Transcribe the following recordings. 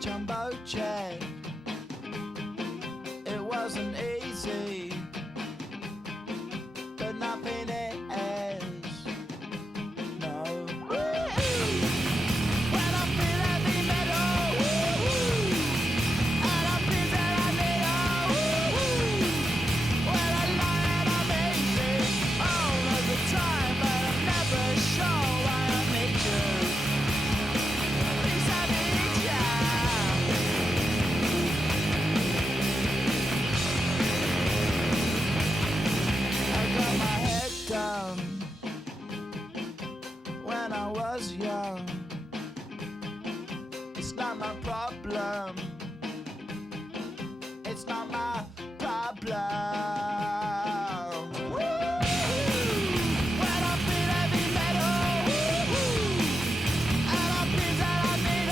Jumbo jet. It wasn't easy, but nothing is. No. When I feel heavy metal, and I feel that I need when I lie and I'm easy all of the time, but I'm never sure why I need you. Please I need ya. Down when I was young. It's not my problem. It's not my problem. When I feel heavy metal, and I feel that I need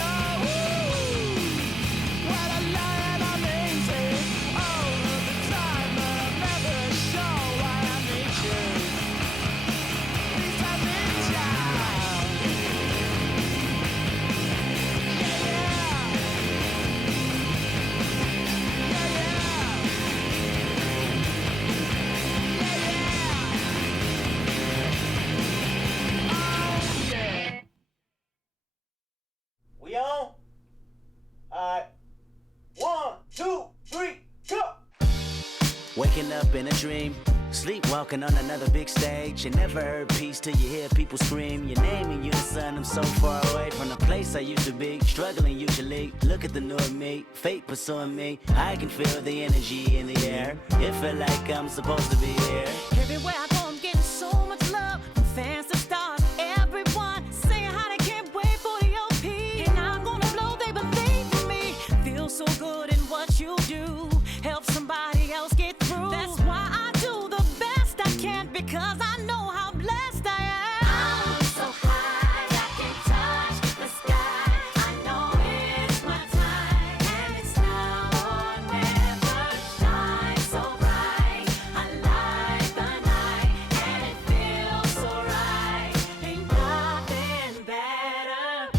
when I lie and I'm easy all of the time, but I'm never sure why I need you. We on? Alright. 1, 2, 3, go! Waking up in a dream, sleepwalking on another big stage. You never heard peace till you hear people scream your name in unison. I'm so far away from the place I used to be, struggling usually. Look at the new me, fate pursuing me. I can feel the energy in the air. It feel like I'm supposed to be here. Everywhere I go, I'm getting so much love from fans to stars. Everyone saying how they can't wait for the OP. And I'm gonna blow, they believe in me. Feel so good in what you do. Help somebody else get through. That's why I do the best I can, because I know how blessed I am. I'm so high I can touch the sky. I know it's my time, and it's now or never. Shine so bright, I light the night, and it feels so right. Ain't nothing better.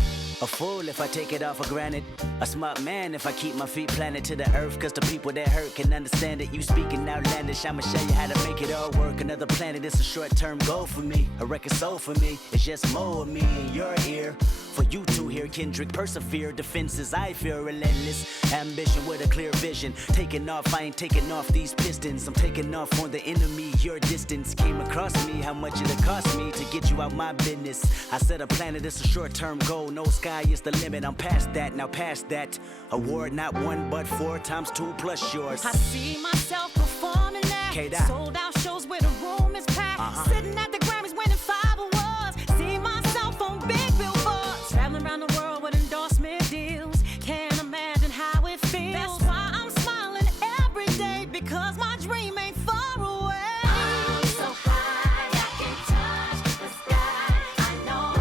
A fool if I take it all for granted. A smart man if I keep my feet planted to the earth. Cause the people that hurt can understand it. You speaking outlandish, I'ma show you how to make it all work. Another planet, it's a short-term goal for me. A record soul for me, it's just more of me in your ear. For you to hear Kendrick persevere. Defenses, I feel relentless. Ambition with a clear vision. Taking off, I ain't taking off these pistons. I'm taking off on the enemy. Your distance came across me. How much it'll cost me to get you out my business. I said a planet, it's a short-term goal. No sky is the limit. I'm past that, now past that. Award not 1 but 4 times 2 plus yours. I see myself performing that. K-Dot. Sold out shows where the room is packed. Sitting at the Grammys winning 5 awards. See myself on big billboards. Traveling around the world with endorsement deals. Can't imagine how it feels. That's why I'm smiling every day, because my dream ain't far away. I'm so high I can touch the sky. I know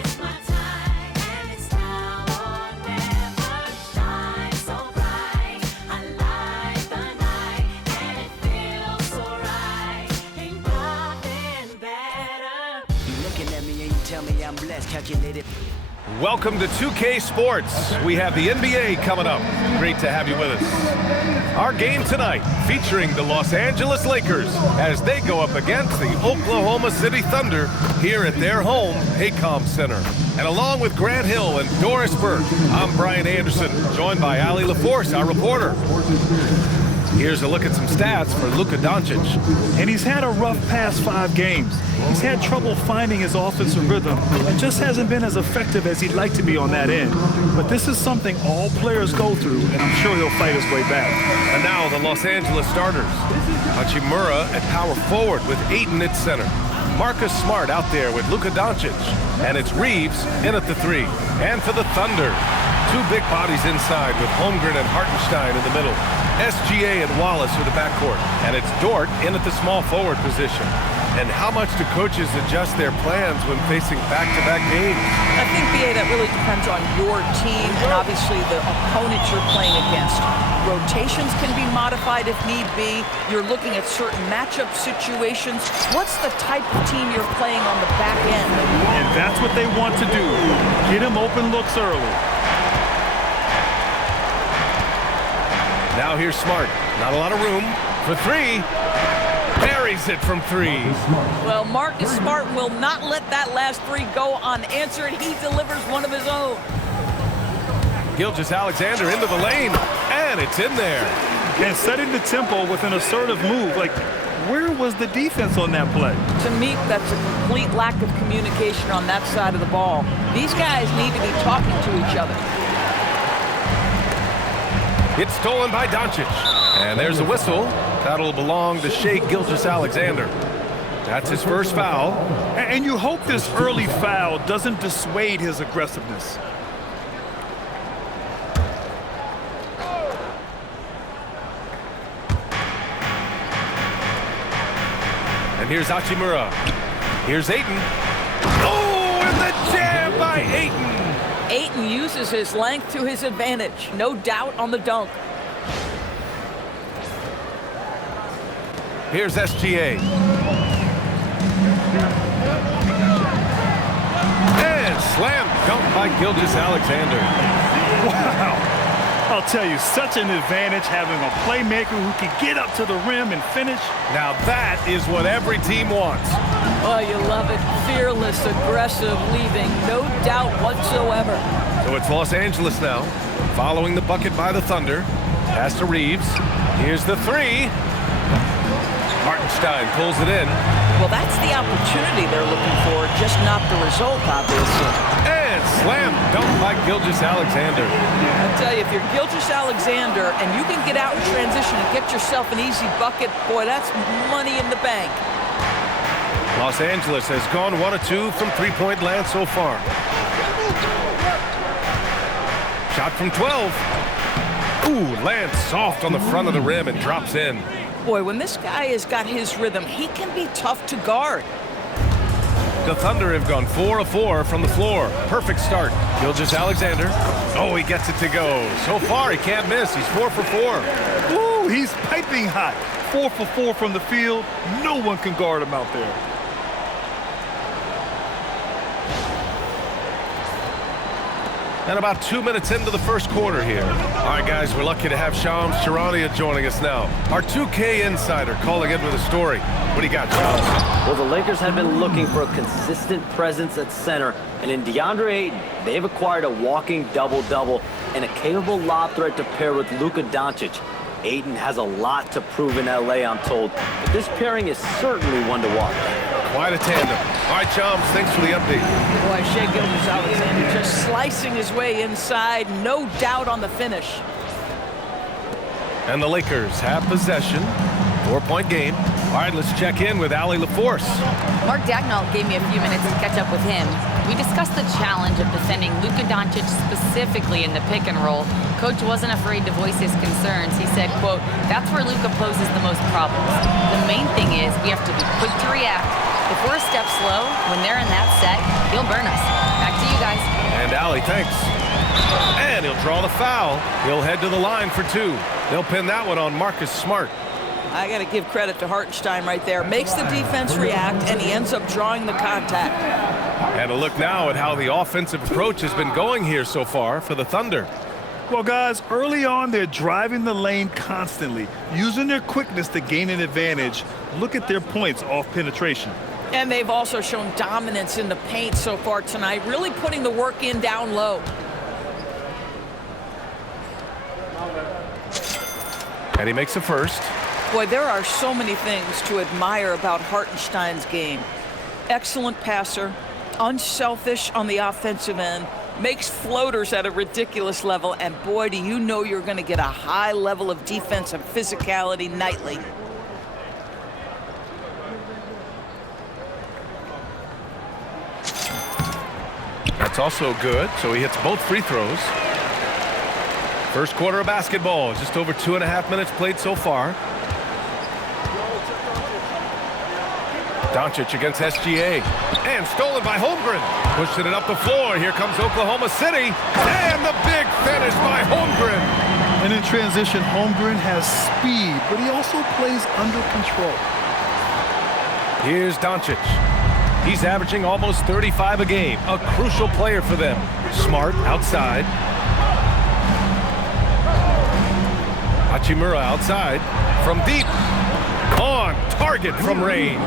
it's my time, and it's now or never. Shine so bright, I light the night, and it feels so right. Ain't nothing better. You looking at me and you tell me I'm blessed, calculated. Welcome to 2K Sports. We have the NBA coming up. Great to have you with us. Our game tonight featuring the Los Angeles Lakers as they go up against the Oklahoma City Thunder here at their home, Paycom Center. And along with Grant Hill and Doris Burke, I'm Brian Anderson, joined by Ali LaForce, our reporter. Here's a look at some stats for Luka Doncic. And he's had a rough past 5 games. He's had trouble finding his offensive rhythm and just hasn't been as effective as he'd like to be on that end. But this is something all players go through, and I'm sure he'll fight his way back. And now the Los Angeles starters. Hachimura at power forward with Ayton at center. Marcus Smart out there with Luka Doncic. And it's Reaves in at the 3. And for the Thunder, 2 big bodies inside with Holmgren and Hartenstein in the middle. SGA and Wallace are the backcourt, and it's Dort in at the small forward position. And how much do coaches adjust their plans when facing back-to-back games? I think, BA, that really depends on your team and obviously the opponent you're playing against. Rotations can be modified if need be. You're looking at certain matchup situations. What's the type of team you're playing on the back end? And that's what they want to do. Get him open looks early. Now here's Smart. Not a lot of room for three. Buries it from three. Well, Marcus Smart will not let that last three go unanswered. He delivers one of his own. Gilgeous-Alexander into the lane, and it's in there. And setting the tempo with an assertive move. Like, where was the defense on that play? To me, that's a complete lack of communication on that side of the ball. These guys need to be talking to each other. It's stolen by Doncic. And there's a whistle. That'll belong to Shai Gilgeous-Alexander. That's his first foul. And you hope this early foul doesn't dissuade his aggressiveness. And here's Hachimura. Here's Ayton. Oh, and the jam by Ayton. Ayton uses his length to his advantage. No doubt on the dunk. Here's SGA. And slam dunk by Gilgeous-Alexander. Wow. I'll tell you, such an advantage having a playmaker who can get up to the rim and finish. Now that is what every team wants. Oh, you love it. Fearless, aggressive, leaving. No doubt whatsoever. So it's Los Angeles now, following the bucket by the Thunder. Pass to Reaves. Here's the three. Hartenstein pulls it in. Well, that's the opportunity they're looking for, just not the result, obviously. And slam dunk by Gilgeous-Alexander. I tell you, if you're Gilgeous-Alexander and you can get out in transition and get yourself an easy bucket, boy, that's money in the bank. Los Angeles has gone 1 of 2 from three-point land so far. Shot from 12. Ooh, lands soft on the front of the rim and drops in. Boy, when this guy has got his rhythm, he can be tough to guard. The Thunder have gone 4 of 4 from the floor. Perfect start. Gilgeous-Alexander. Oh, he gets it to go. So far, he can't miss. He's 4 for 4. Ooh, he's piping hot. 4 for 4 from the field. No one can guard him out there. And about 2 minutes into the first quarter here. All right, guys, we're lucky to have Shams Charania joining us now. Our 2K insider calling in with a story. What do you got, Shams? Well, the Lakers have been looking for a consistent presence at center, and in DeAndre Ayton, they've acquired a walking double-double and a capable lob threat to pair with Luka Doncic. Ayton has a lot to prove in LA, I'm told, but this pairing is certainly one to watch. Quite a tandem. All right, Shams, thanks for the update. Boy, Shai Gilgeous-Alexander just slicing his way inside. No doubt on the finish. And the Lakers have possession. 4-point game. All right, let's check in with Allie LaForce. Mark Dagnall gave me a few minutes to catch up with him. We discussed the challenge of defending Luka Doncic specifically in the pick and roll. Coach wasn't afraid to voice his concerns. He said, quote, "That's where Luka poses the most problems. The main thing is we have to be quick to react. If we're a step slow, when they're in that set, he'll burn us." Back to you guys. And Allie, thanks. And he'll draw the foul. He'll head to the line for 2. They'll pin that one on Marcus Smart. I got to give credit to Hartenstein right there. Makes the defense react, and he ends up drawing the contact. And a look now at how the offensive approach has been going here so far for the Thunder. Well, guys, early on, they're driving the lane constantly, using their quickness to gain an advantage. Look at their points off penetration. And they've also shown dominance in the paint so far tonight, really putting the work in down low. And he makes a first. Boy, there are so many things to admire about Hartenstein's game. Excellent passer, unselfish on the offensive end, makes floaters at a ridiculous level, and boy, do you know you're going to get a high level of defense and physicality nightly. That's also good, so he hits both free throws. First quarter of basketball, just over 2.5 minutes played so far. Doncic against SGA. And stolen by Holmgren. Pushing it up the floor. Here comes Oklahoma City. And the big finish by Holmgren. And in transition, Holmgren has speed, but he also plays under control. Here's Doncic. He's averaging almost 35 a game. A crucial player for them. Smart outside. Hachimura outside. From deep. On target from range.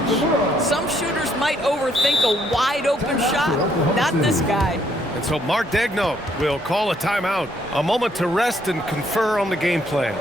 Some shooters might overthink a wide open shot. Not this guy. And so Mark Daigneault will call a timeout. A moment to rest and confer on the game plan.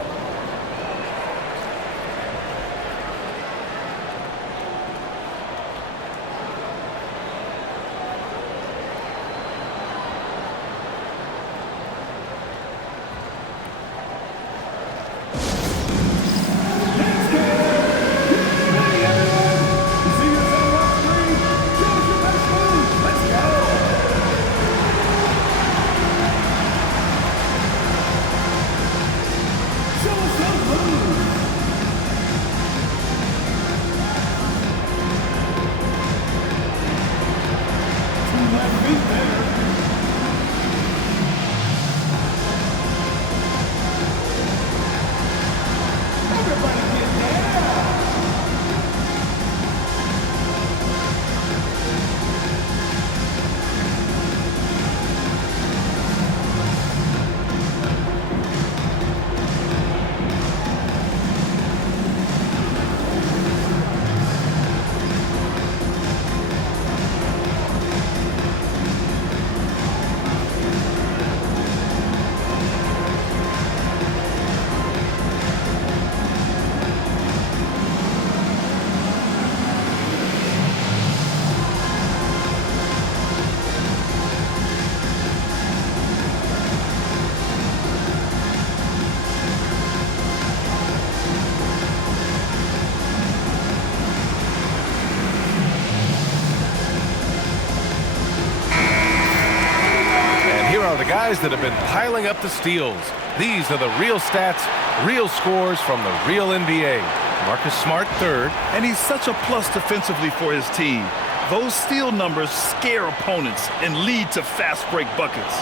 The guys that have been piling up the steals. These are the real stats, real scores from the real NBA. Marcus Smart third. And he's such a plus defensively for his team. Those steal numbers scare opponents and lead to fast break buckets.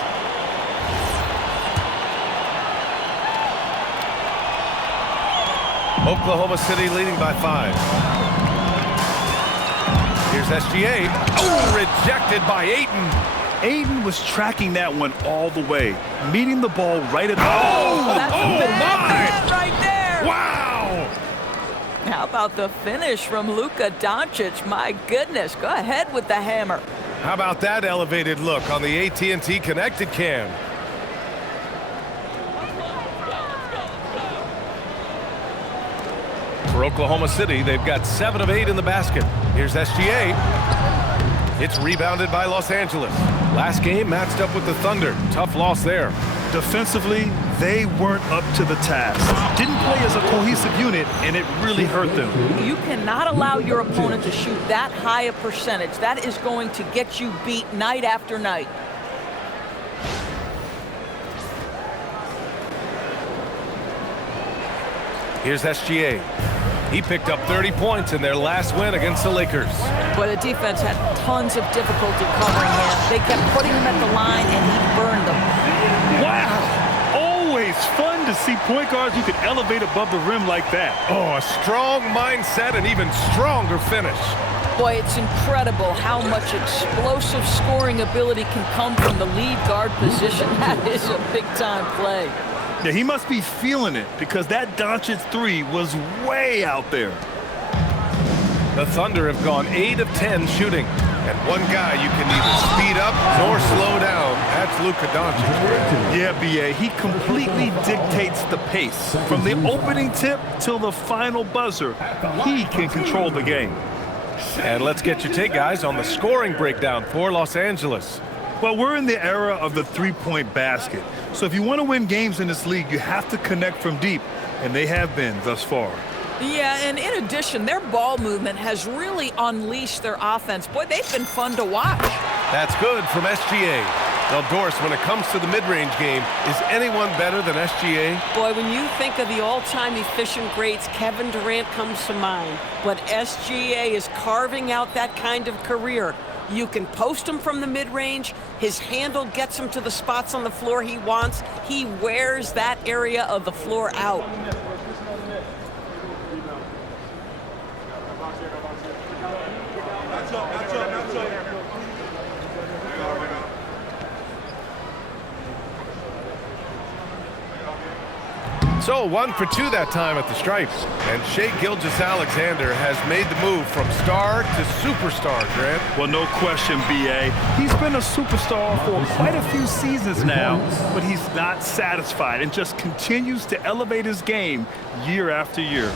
Oklahoma City leading by 5. Here's SGA. Oh, rejected by Ayton. Aiden was tracking that one all the way, meeting the ball right at the... That's oh bad right there. Wow! How about the finish from Luka Doncic? My goodness, go ahead with the hammer. How about that elevated look on the AT&T Connected Cam? For Oklahoma City, they've got 7 of 8 in the basket. Here's SGA. It's rebounded by Los Angeles. Last game matched up with the Thunder. Tough loss there. Defensively, they weren't up to the task. Didn't play as a cohesive unit, and it really hurt them. You cannot allow your opponent to shoot that high a percentage. That is going to get you beat night after night. Here's SGA. He picked up 30 points in their last win against the Lakers. But the defense had tons of difficulty covering him. They kept putting him at the line, and he burned them. Wow! Always fun to see point guards who can elevate above the rim like that. Oh, a strong mindset and even stronger finish. Boy, it's incredible how much explosive scoring ability can come from the lead guard position. That is a big-time play. Yeah, he must be feeling it because that Doncic 3 was way out there. The Thunder have gone 8 of 10 shooting. And one guy you can neither speed up nor slow down. That's Luka Doncic. Yeah, B.A., he completely dictates the pace. From the opening tip till the final buzzer, he can control the game. And let's get your take, guys, on the scoring breakdown for Los Angeles. Well, we're in the era of the three-point basket. So if you want to win games in this league, you have to connect from deep, and they have been thus far. Yeah, and in addition, their ball movement has really unleashed their offense. Boy, they've been fun to watch. That's good from SGA. Well, Dort, when it comes to the mid-range game, is anyone better than SGA? Boy, when you think of the all-time efficient greats, Kevin Durant comes to mind. But SGA is carving out that kind of career. You can post him from the mid-range. His handle gets him to the spots on the floor he wants. He wears that area of the floor out. So 1 for 2 that time at the stripes. And Shai Gilgeous-Alexander has made the move from star to superstar, Grant. Well, no question, B.A. He's been a superstar for quite a few seasons now, but he's not satisfied and just continues to elevate his game year after year.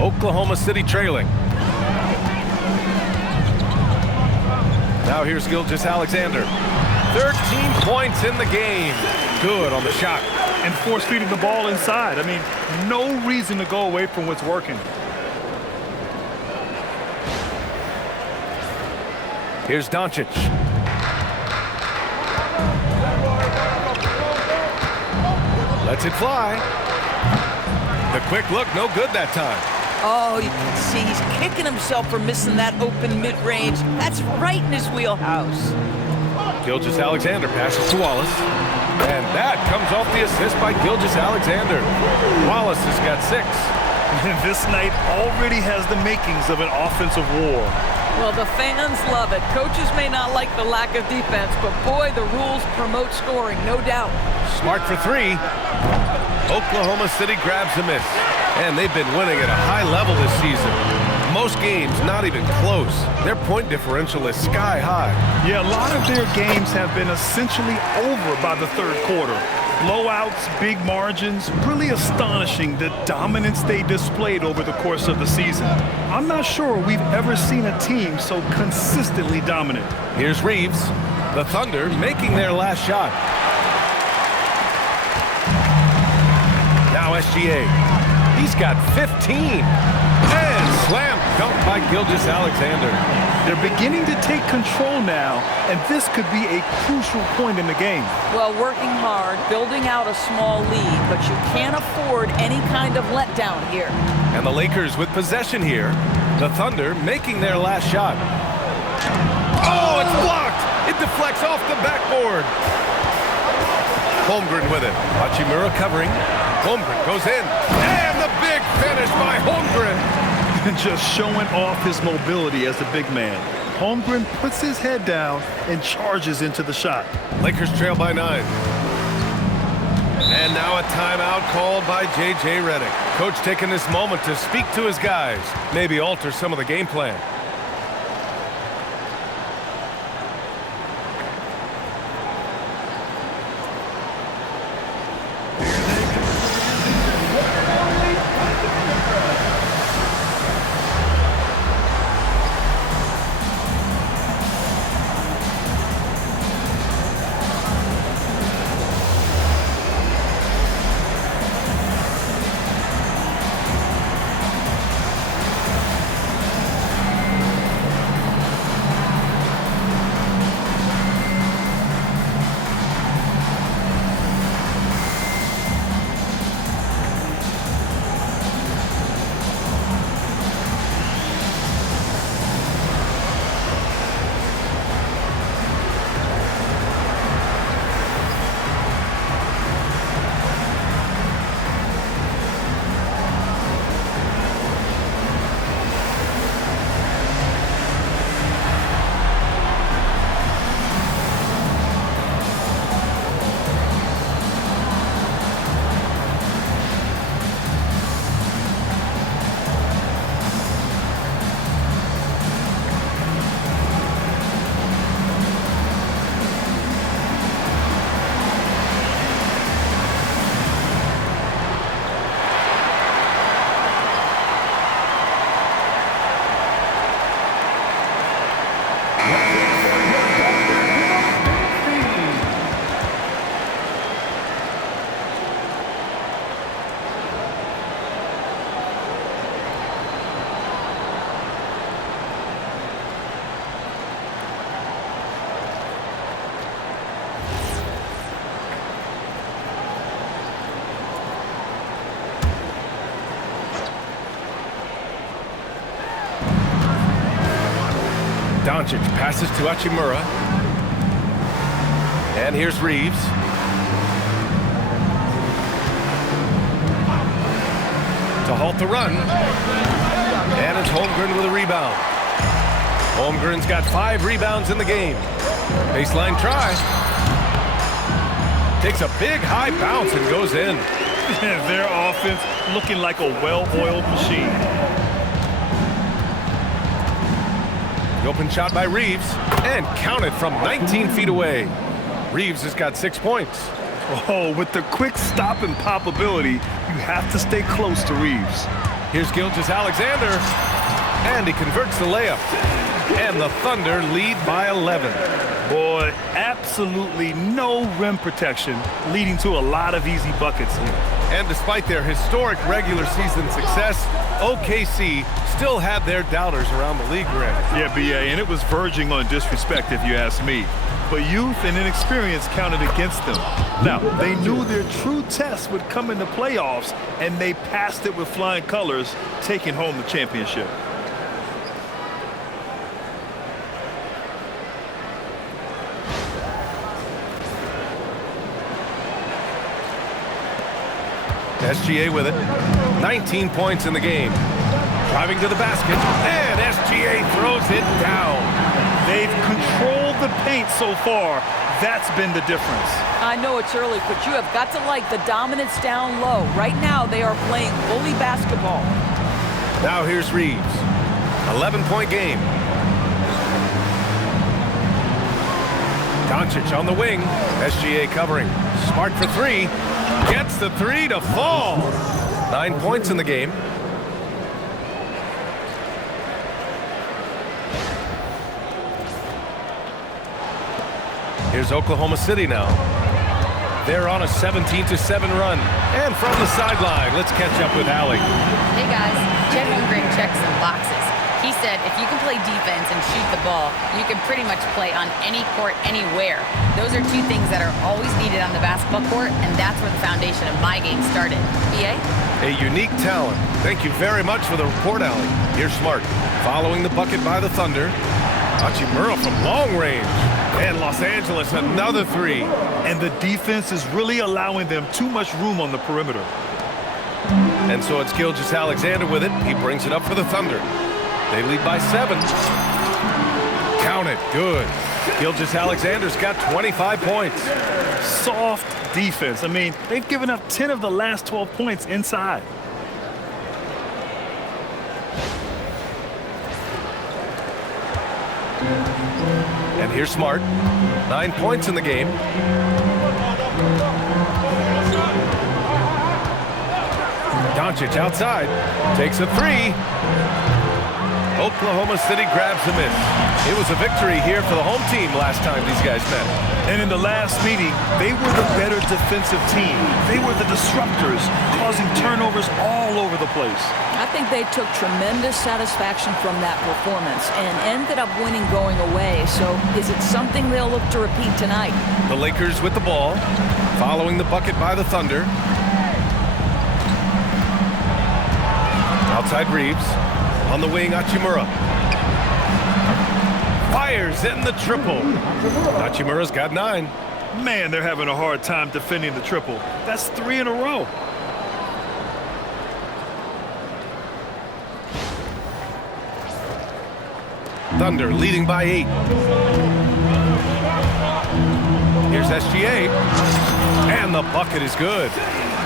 Oklahoma City trailing. Now here's Gilgeous-Alexander. 13 points in the game. Good on the shot. And force feeding the ball inside. I mean, no reason to go away from what's working. Here's Doncic. Lets it fly. The quick look, no good that time. Oh, you can see he's kicking himself for missing that open mid-range. That's right in his wheelhouse. Gilgeous-Alexander passes to Wallace. And that comes off the assist by Gilgeous-Alexander. Wallace has got 6. And this night already has the makings of an offensive war. Well, the fans love it. Coaches may not like the lack of defense, but boy, the rules promote scoring, no doubt. Smart for 3. Oklahoma City grabs a miss. And they've been winning at a high level this season. Most games not even close. Their point differential is sky high. Yeah, a lot of their games have been essentially over by the third quarter. Blowouts, big margins, really astonishing the dominance they displayed over the course of the season. I'm not sure we've ever seen a team so consistently dominant. Here's Reaves. The Thunder making their last shot. Now SGA. He's got 15. And slam dunk by Gilgeous-Alexander. They're beginning to take control now, and this could be a crucial point in the game. Well, working hard, building out a small lead, but you can't afford any kind of letdown here. And the Lakers with possession here. The Thunder making their last shot. Oh, it's blocked! It deflects off the backboard. Holmgren with it. Hachimura covering. Holmgren goes in. And the big finish by Holmgren. Just showing off his mobility as a big man. Holmgren puts his head down and charges into the shot. Lakers trail by 9. And now a timeout called by J.J. Redick. Coach taking this moment to speak to his guys. Maybe alter some of the game plan. Doncic passes to Hachimura. And here's Reaves. To halt the run. And it's Holmgren with a rebound. Holmgren's got 5 rebounds in the game. Baseline try. Takes a big high bounce and goes in. Their offense looking like a well-oiled machine. The open shot by Reaves and counted from 19 feet away. Reaves has got 6 points. Oh, with the quick stop and pop ability, you have to stay close to Reaves. Here's Gilgeous-Alexander, and he converts the layup. And the Thunder lead by 11. Boy, absolutely no rim protection, leading to a lot of easy buckets here. And despite their historic regular season success, OKC still had their doubters around the league rim. Yeah, BA, and it was verging on disrespect if you ask me. But youth and inexperience counted against them. Now, they knew their true test would come in the playoffs, and they passed it with flying colors, taking home the championship. SGA with it. 19 points in the game. Driving to the basket, and SGA throws it down. They've controlled the paint so far. That's been the difference. I know it's early, but you have got to like the dominance down low. Right now, they are playing bully basketball. Now here's Reaves. 11-point game. Doncic on the wing. SGA covering. Smart for 3. Gets the 3 to fall. 9 points in the game. Here's Oklahoma City now. They're on a 17-7 run. And from the sideline, let's catch up with Allie. Hey guys, Chet Holmgren checked some boxes. He said if you can play defense and shoot the ball, you can pretty much play on any court, anywhere. Those are 2 things that are always needed on the basketball court, and that's where the foundation of my game started. BA? A unique talent. Thank you very much for the report, Allie. Here's Smart. Following the bucket by the Thunder. Hachimura from long range. And Los Angeles, another 3. And the defense is really allowing them too much room on the perimeter. And so it's Gilgeous-Alexander with it. He brings it up for the Thunder. They lead by 7. Count it. Good. Gilgeous-Alexander's got 25 points. Soft defense. I mean, they've given up 10 of the last 12 points inside. And here's Smart. 9 points in the game. Doncic outside. Takes a 3. Oklahoma City grabs a miss. It was a victory here for the home team last time these guys met. And in the last meeting, they were the better defensive team. They were the disruptors, causing turnovers all over the place. I think they took tremendous satisfaction from that performance and ended up winning going away. So is it something they'll look to repeat tonight? The Lakers with the ball, following the bucket by the Thunder. Outside Reaves. On the wing, Hachimura. Fires in the triple. Hachimura's got 9. Man, they're having a hard time defending the triple. That's 3 in a row. Thunder leading by 8. Here's SGA. And the bucket is good.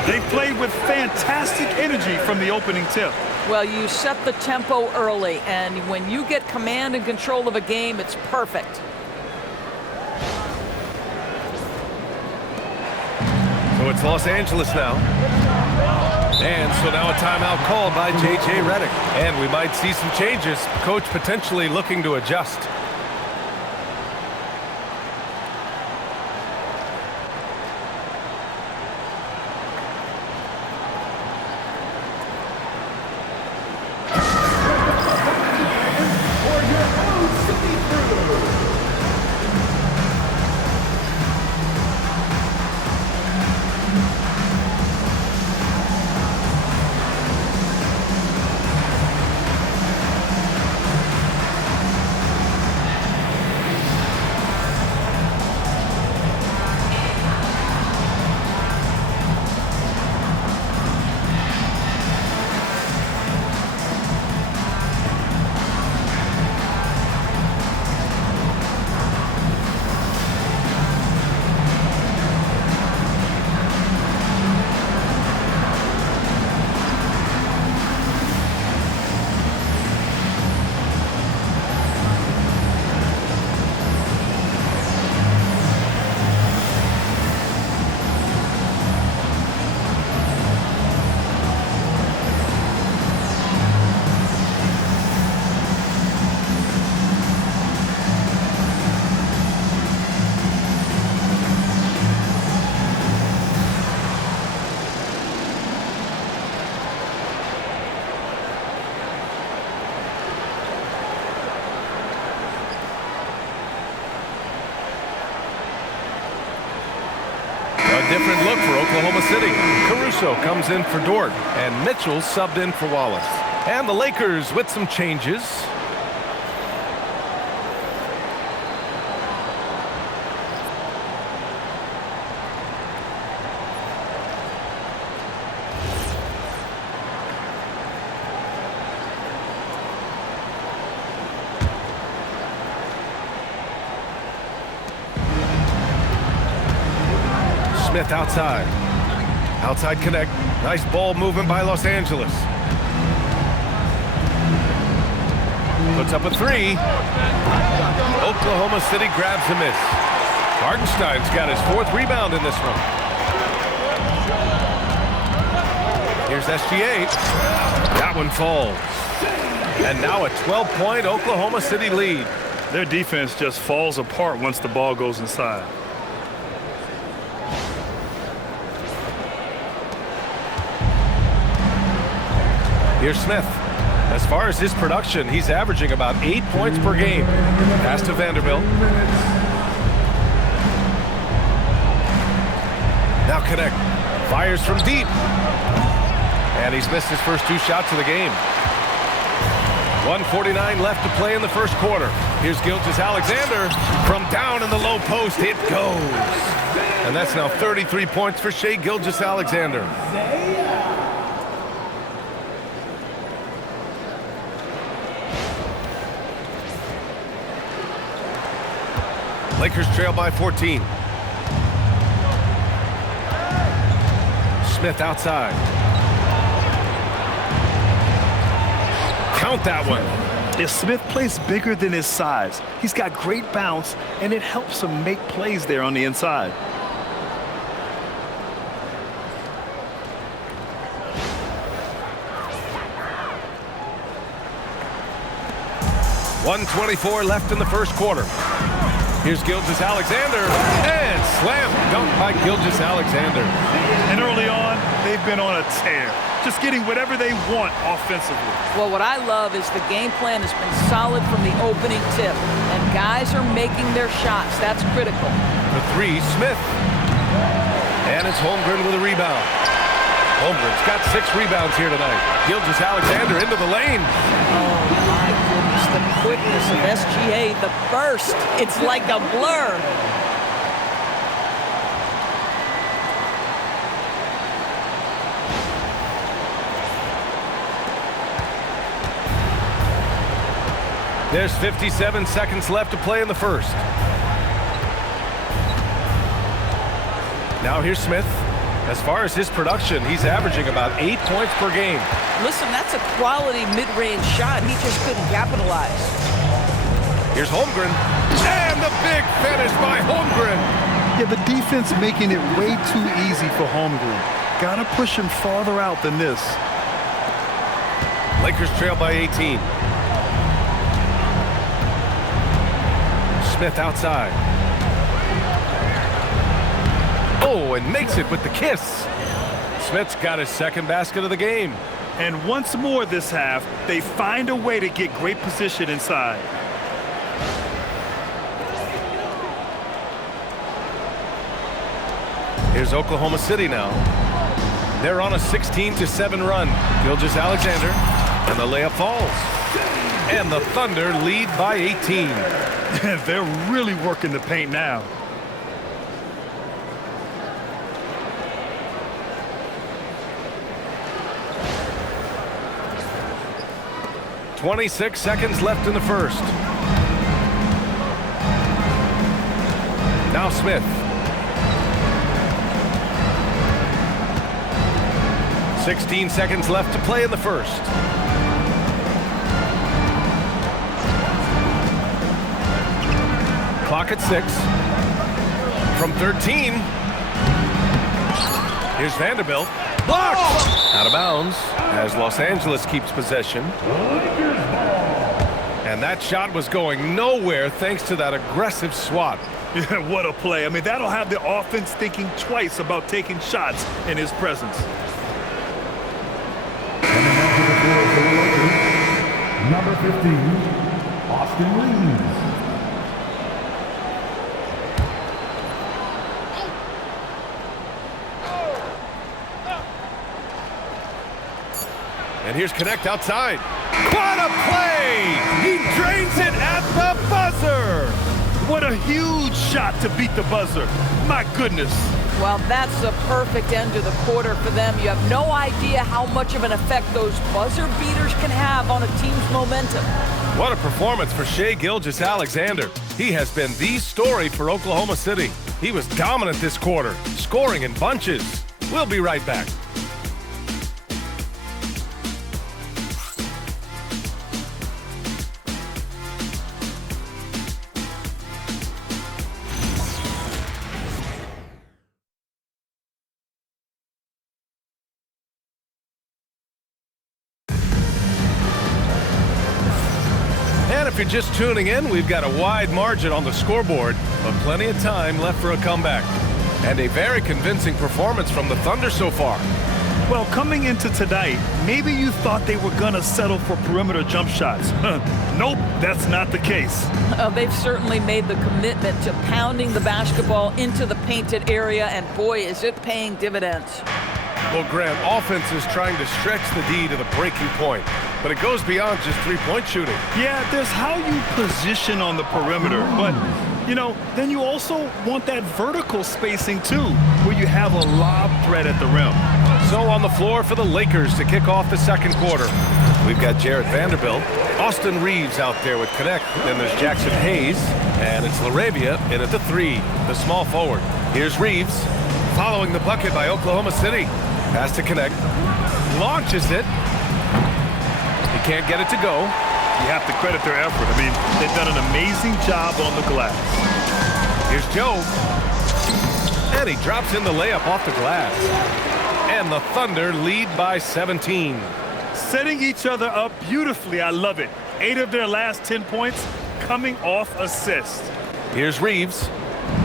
They played with fantastic energy from the opening tip. Well, you set the tempo early, and when you get command and control of a game, it's perfect. So it's Los Angeles now. And so now a timeout called by J.J. Redick. And we might see some changes. Coach potentially looking to adjust. different look for Oklahoma City. Caruso comes in for Dort, and Mitchell subbed in for Wallace. And the Lakers with some changes. Smith outside. Outside connect. Nice ball movement by Los Angeles. Puts up a three. Oklahoma City grabs a miss. Hartenstein's got his 4th rebound in this one. Here's SGA. That one falls. And now a 12-point Oklahoma City lead. Their defense just falls apart once the ball goes inside. Here's Smith. As far as his production, he's averaging about 8 points per game. Pass to Vanderbilt. Now connect. Fires from deep. And he's missed his first 2 shots of the game. 1:49 left to play in the first quarter. Here's Gilgeous-Alexander. From down in the low post, it goes. And that's now 33 points for Shai Gilgeous-Alexander. Lakers trail by 14. Smith outside. Count that one. Yeah, Smith plays bigger than his size. He's got great bounce, and it helps him make plays there on the inside. .124 left in the first quarter. Here's Gilgeous-Alexander, and slam dunk by Gilgeous-Alexander. And early on, they've been on a tear, just getting whatever they want offensively. Well, what I love is the game plan has been solid from the opening tip, and guys are making their shots. That's critical. The 3, Smith. And it's Holmgren with a rebound. Holmgren's got 6 rebounds here tonight. Gilgeous-Alexander into the lane. Oh, my goodness, the quickness of SGA, the burst. It's like a blur. There's 57 seconds left to play in the first. Now here's Smith. As far as his production, he's averaging about 8 points per game. Listen, that's a quality mid-range shot. He just couldn't capitalize. Here's Holmgren. And the big finish by Holmgren. Yeah, the defense making it way too easy for Holmgren. Gotta push him farther out than this. Lakers trail by 18. Smith outside. Oh, and makes it with the kiss. Smith's got his 2nd basket of the game. And once more this half, they find a way to get great position inside. Here's Oklahoma City now. They're on a 16-7 run. Gilgeous-Alexander, and the layup falls. And the Thunder lead by 18. They're really working the paint now. .26 seconds left in the first. Now Smith. .16 seconds left to play in the first. Clock at 6. From 13. Here's Vanderbilt. Blocked! Out of bounds as Los Angeles keeps possession. And that shot was going nowhere thanks to that aggressive swat. Yeah, what a play. I mean, that'll have the offense thinking twice about taking shots in his presence. Number 15, Austin Reaves. And here's Connect outside. What a play! He drains it at the buzzer! What a huge shot to beat the buzzer. My goodness. Well, that's the perfect end to the quarter for them. You have no idea how much of an effect those buzzer beaters can have on a team's momentum. What a performance for Shai Gilgeous-Alexander. He has been the story for Oklahoma City. He was dominant this quarter, scoring in bunches. We'll be right back. And if you're just tuning in, we've got a wide margin on the scoreboard, but plenty of time left for a comeback. And a very convincing performance from the Thunder so far. Well, coming into tonight, maybe you thought they were going to settle for perimeter jump shots. Nope, that's not the case. They've certainly made the commitment to pounding the basketball into the painted area, and boy, is it paying dividends. Well, Grant, offense is trying to stretch the D to the breaking point, but it goes beyond just three-point shooting. Yeah, there's how you position on the perimeter, but, you know, then you also want that vertical spacing, too, where you have a lob threat at the rim. So on the floor for the Lakers to kick off the second quarter, we've got Jarrett Vanderbilt, Austin Reaves out there with Connect, then there's Jackson Hayes, and it's LaRavia in at the 3, the small forward. Here's Reaves, following the bucket by Oklahoma City. Pass to Connect, launches it. He can't get it to go. You have to credit their effort. I mean, they've done an amazing job on the glass. Here's Joe. And he drops in the layup off the glass. And the Thunder lead by 17. Setting each other up beautifully. I love it. 8 of their last 10 points coming off assists. Here's Reaves.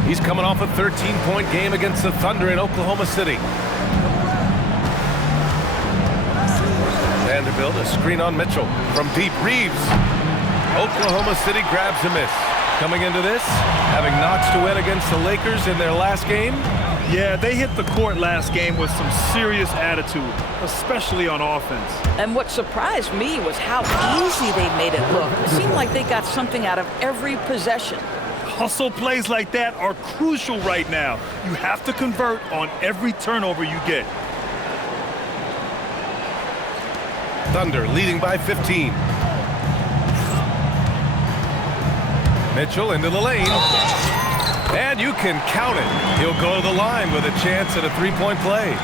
He's coming off a 13-point game against the Thunder in Oklahoma City. Vanderbilt, a screen on Mitchell. From deep, Reaves. Oklahoma City grabs a miss. Coming into this, having knocks to win against the Lakers in their last game. Yeah, they hit the court last game with some serious attitude, especially on offense. And what surprised me was how easy they made it look. It seemed like they got something out of every possession. Hustle plays like that are crucial right now. You have to convert on every turnover you get. Thunder leading by 15. Mitchell into the lane. And you can count it. He'll go to the line with a chance at a three-point play.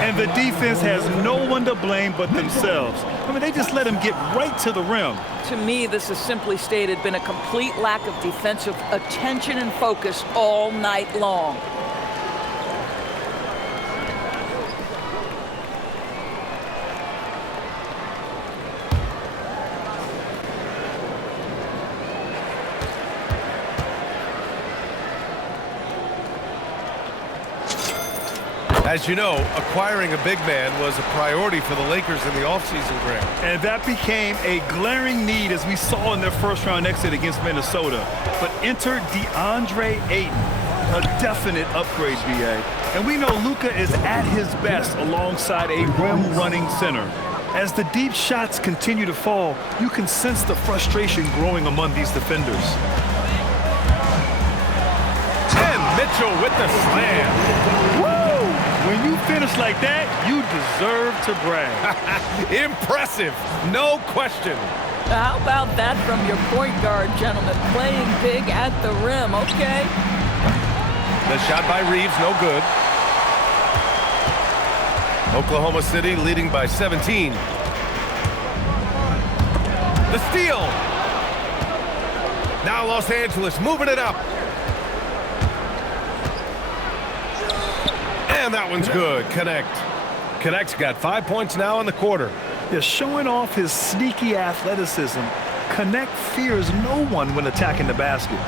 And the defense has no one to blame but themselves. I mean, they just let him get right to the rim. To me, this has simply stated been a complete lack of defensive attention and focus all night long. As you know, acquiring a big man was a priority for the Lakers in the offseason, Grant. And that became a glaring need as we saw in their first-round exit against Minnesota. But enter DeAndre Ayton, a definite upgrade, BA. And we know Luka is at his best alongside a rim-running center. As the deep shots continue to fall, you can sense the frustration growing among these defenders. And Mitchell with the slam. Woo! When you finish like that, you deserve to brag. Impressive, no question. How about that from your point guard, gentlemen? Playing big at the rim, okay? The shot by Reaves, no good. Oklahoma City leading by 17. The steal. Now Los Angeles moving it up. And that one's good. Connect's got 5 points now in the quarter. Yeah, showing off his sneaky athleticism, Connect fears no one when attacking the basket.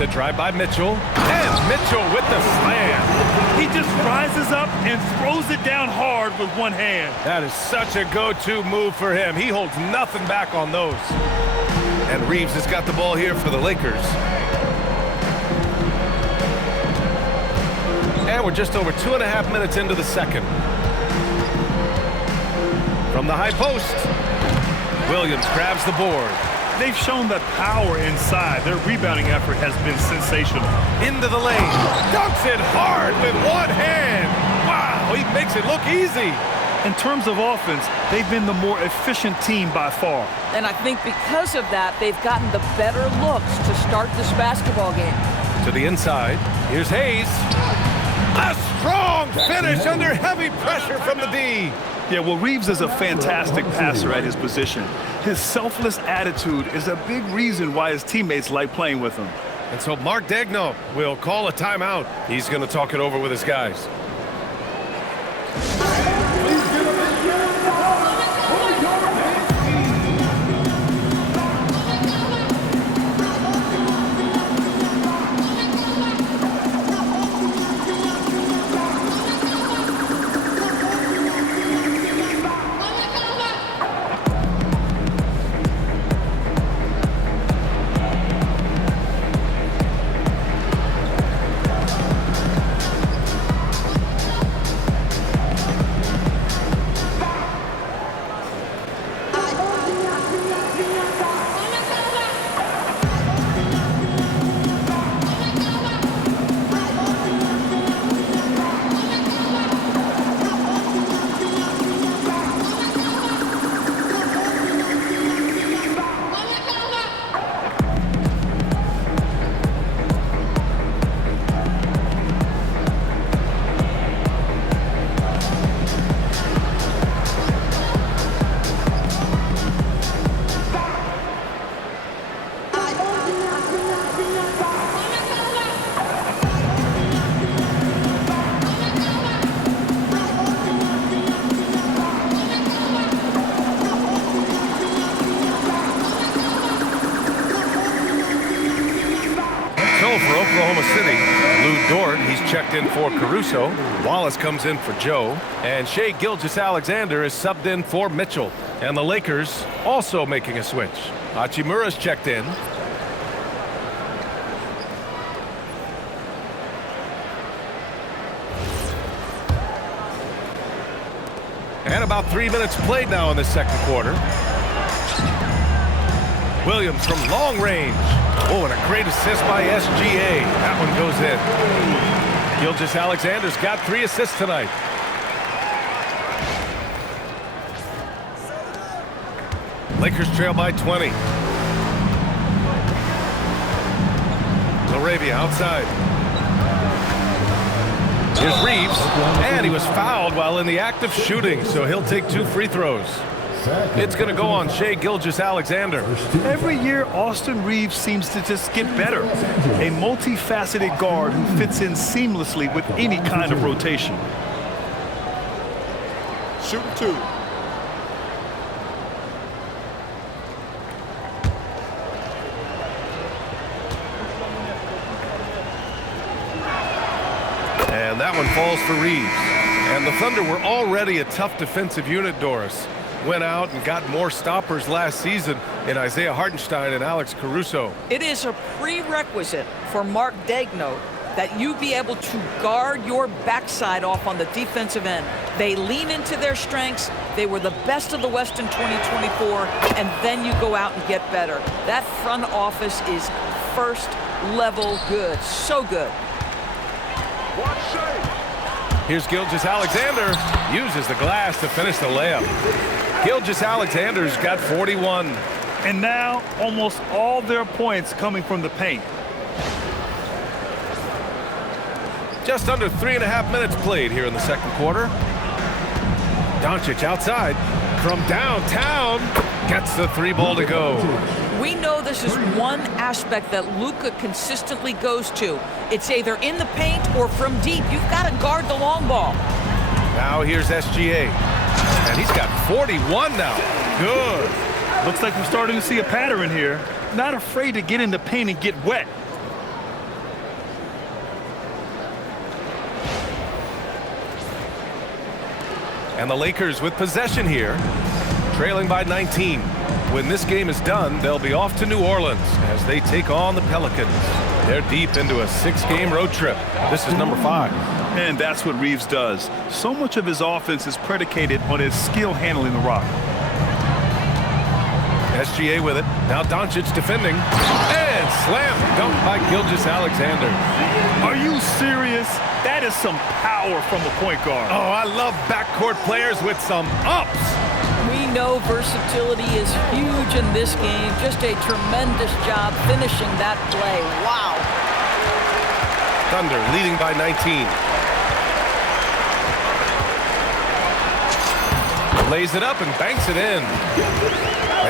The drive by Mitchell. And Mitchell with the slam. He just rises up and throws it down hard with one hand. That is such a go-to move for him. He holds nothing back on those. And Reaves has got the ball here for the Lakers. And we're just over 2.5 minutes into the second. from the high post. Williams grabs the board. They've shown that power inside. Their rebounding effort has been sensational. Into the lane. Dunks it hard with one hand. Wow, he makes it look easy. In terms of offense, they've been the more efficient team by far. And I think because of that, they've gotten the better looks to start this basketball game. To the inside, here's Hayes. A strong finish under heavy pressure from the D. Yeah, well, Reaves is a fantastic passer at his position. His selfless attitude is a big reason why his teammates like playing with him. And so Mark Daigneault will call a timeout. He's going to talk it over with his guys. For Oklahoma City, Luuk Dort, he's checked in for Caruso. Wallace comes in for Joe. And Shai Gilgeous-Alexander is subbed in for Mitchell. And the Lakers also making a switch. Hachimura's checked in. And about 3 minutes played now in the second quarter. Williams from long range. Oh, and a great assist by SGA. That one goes in. Gilgeous-Alexander's got 3 assists tonight. Lakers trail by 20. Laravia outside. Here's Reaves, and he was fouled while in the act of shooting, so he'll take 2 free throws. It's going to go on Shai Gilgeous-Alexander. Every year, Austin Reaves seems to just get better. A multifaceted guard who fits in seamlessly with any kind of rotation. Shooting 2. And that one falls for Reaves. And the Thunder were already a tough defensive unit, Doris. Went out and got more stoppers last season in Isaiah Hartenstein and Alex Caruso. It is a prerequisite for Mark Daigneault that you be able to guard your backside off on the defensive end. They lean into their strengths. They were the best of the West in 2024, and then you go out and get better. That front office is first level good. So good. Here's Gilgeous-Alexander. Uses the glass to finish the layup. Gilgeous-Alexander's got 41. And now almost all their points coming from the paint. Just under 3.5 minutes played here in the second quarter. Doncic outside from downtown. Gets the 3-ball to go. We know this is one aspect that Luka consistently goes to. It's either in the paint or from deep. You've got to guard the long ball. Now here's SGA. And he's got 41 now. Good. Looks like we're starting to see a pattern here. Not afraid to get in the paint and get wet. And the Lakers with possession here, trailing by 19. When this game is done, they'll be off to New Orleans as they take on the Pelicans. They're deep into a 6-game road trip. This is number 5. And that's what Reaves does. So much of his offense is predicated on his skill handling the rock. SGA with it. Now Doncic defending. And slam dunk by Gilgeous-Alexander. Are you serious? That is some power from a point guard. Oh, I love backcourt players with some ups. We know versatility is huge in this game. Just a tremendous job finishing that play. Wow. Thunder leading by 19. Lays it up and banks it in.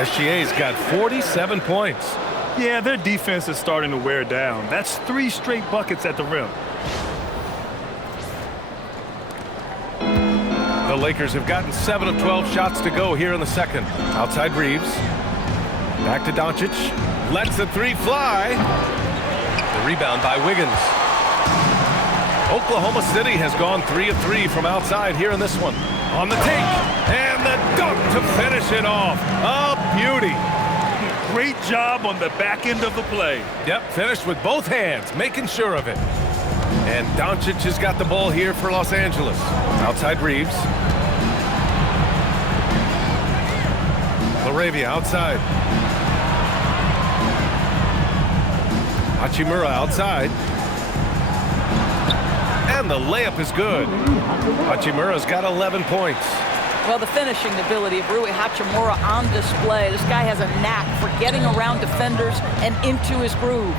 SGA's got 47 points. Yeah, their defense is starting to wear down. That's 3 straight buckets at the rim. The Lakers have gotten 7 of 12 shots to go here in the second. Outside Reaves. Back to Doncic. Lets the 3 fly. The rebound by Wiggins. Oklahoma City has gone 3 of 3 from outside here in this one. On the take. And the dunk to finish it off. A beauty. Great job on the back end of the play. Yep, finished with both hands, making sure of it. And Doncic has got the ball here for Los Angeles. Outside Reaves. Laravia outside. Hachimura outside. And the layup is good. Hachimura's got 11 points. Well, the finishing ability of Rui Hachimura on display. This guy has a knack for getting around defenders and into his groove.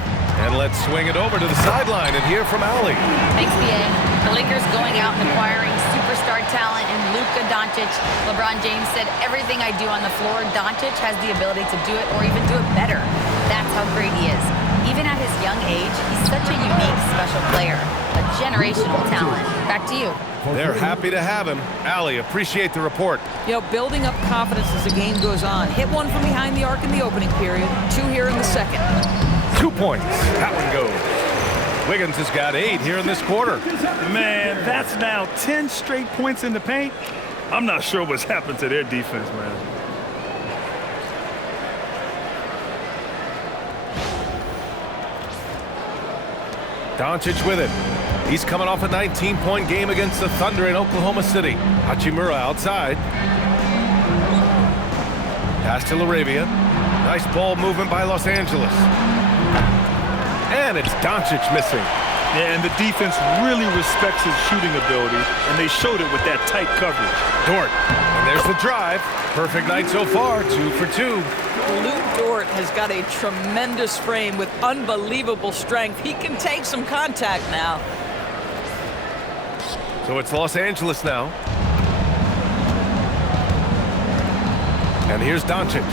And let's swing it over to the sideline and hear from Allie. Thanks, BA. The Lakers going out and acquiring superstar talent in Luka Doncic. LeBron James said, everything I do on the floor, Doncic has the ability to do it or even do it better. That's how great he is. Even at his young age, he's such a unique, special player. A generational talent. Back to you. They're happy to have him. Allie, appreciate the report. You know, building up confidence as the game goes on. Hit one from behind the arc in the opening period. 2 here in the second. 2 points. That one goes. Wiggins has got 8 here in this quarter. Man, that's now 10 straight points in the paint. I'm not sure what's happened to their defense, man. Doncic with it. He's coming off a 19-point game against the Thunder in Oklahoma City. Hachimura outside. Pass to Laravia. Nice ball movement by Los Angeles. And it's Doncic missing. Yeah, and the defense really respects his shooting ability, and they showed it with that tight coverage. Dort. And there's the drive. Perfect night so far, 2 for 2. Luuk Dort has got a tremendous frame with unbelievable strength. He can take some contact now. So it's Los Angeles now. And here's Doncic.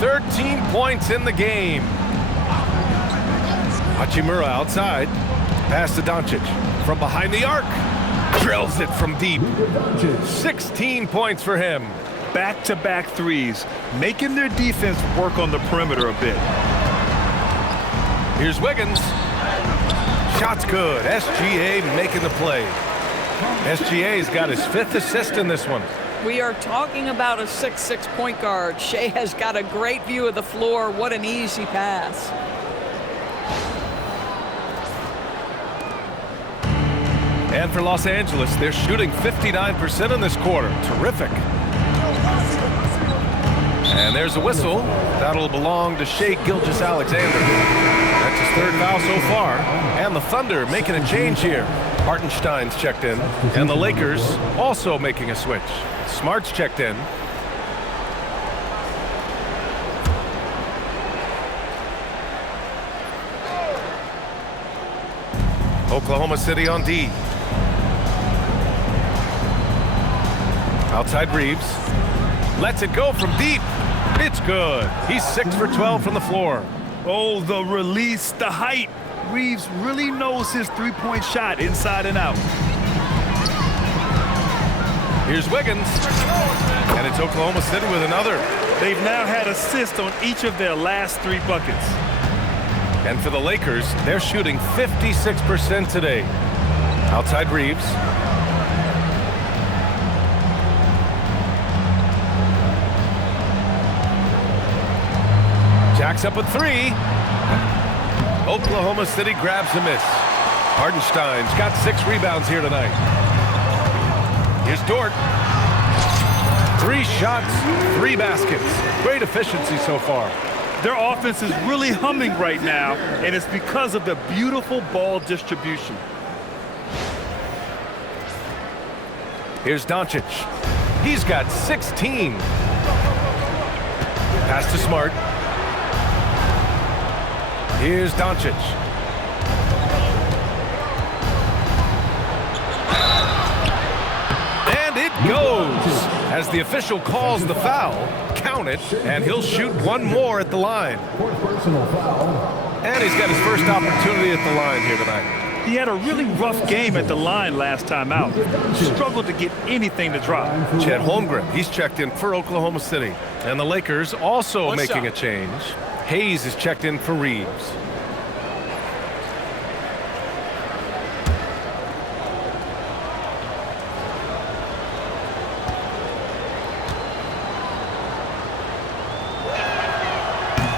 13 points in the game. Hachimura outside. Pass to Doncic. From behind the arc. Drills it from deep. 16 points for him. Back-to-back threes, making their defense work on the perimeter a bit. Here's Wiggins. Shot's good. SGA making the play. SGA's got his 5th assist in this one. We are talking about a 6'6" point guard. Shea has got a great view of the floor. What an easy pass. And for Los Angeles, they're shooting 59% in this quarter. Terrific. And there's a whistle. That'll belong to Shea Gilgeous-Alexander. That's his 3rd foul so far. And the Thunder making a change here. Hartenstein's checked in. And the Lakers also making a switch. Smart's checked in. Oklahoma City on D. Outside Reaves. Lets it go from deep. It's good. He's 6 for 12 from the floor. Oh, the release, the height. Reaves really knows his three-point shot inside and out. Here's Wiggins. And it's Oklahoma City with another. They've now had assists on each of their last 3 buckets. And for the Lakers, they're shooting 56% today. Outside Reaves. Jacks up a 3. Oklahoma City grabs a miss. Hartenstein's got 6 rebounds here tonight. Here's Dort. 3 shots, 3 baskets. Great efficiency so far. Their offense is really humming right now, and it's because of the beautiful ball distribution. Here's Doncic. He's got 16. Pass to Smart. Here's Doncic. And it goes. As the official calls the foul, count it, and he'll shoot 1 more at the line. Personal foul. And he's got his first opportunity at the line here tonight. He had a really rough game at the line last time out. Struggled to get anything to drop. Chet Holmgren, he's checked in for Oklahoma City. And the Lakers also making a change. Hayes is checked in for Reaves.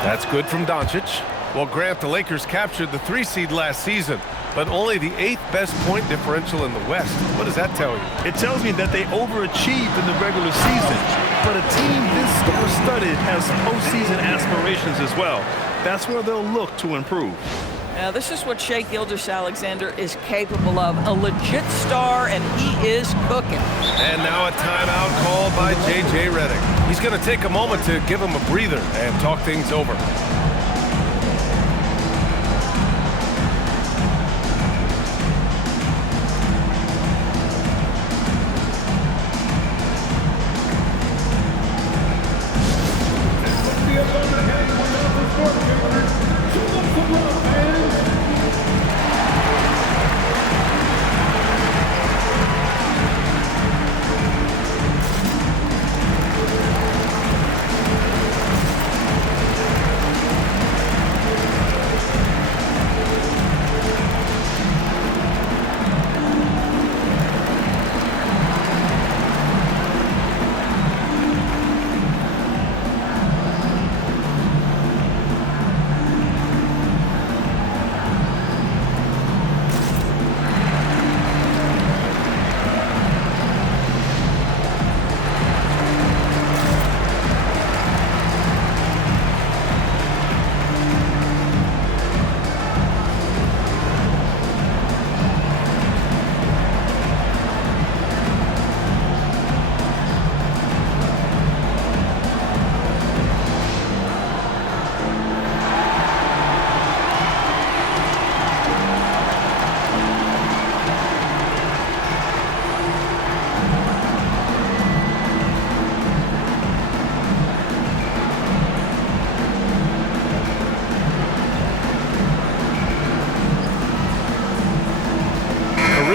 That's good from Doncic. Well, Grant, the Lakers captured the 3 seed last season, but only the 8th best point differential in the West. What does that tell you? It tells me that they overachieved in the regular season, but a team this star-studded has postseason aspirations as well. That's where they'll look to improve. Now, this is what Shai Gilgeous-Alexander is capable of. A legit star, and he is cooking. And now a timeout called by J.J. Redick. He's going to take a moment to give him a breather and talk things over.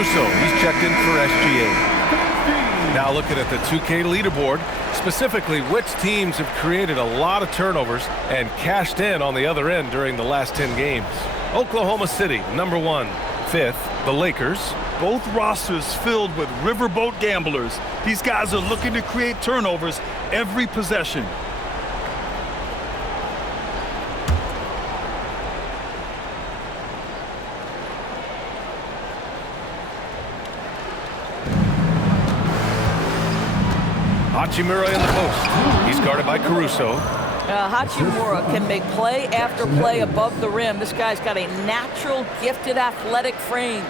He's checked in for SGA. Now looking at the 2K leaderboard, specifically which teams have created a lot of turnovers and cashed in on the other end during the last 10 games. Oklahoma City, number 1. 5th, the Lakers. Both rosters filled with riverboat gamblers. These guys are looking to create turnovers every possession. Hachimura in the post. He's guarded by Caruso. Hachimura can make play after play above the rim. This guy's got a natural, gifted, athletic frame.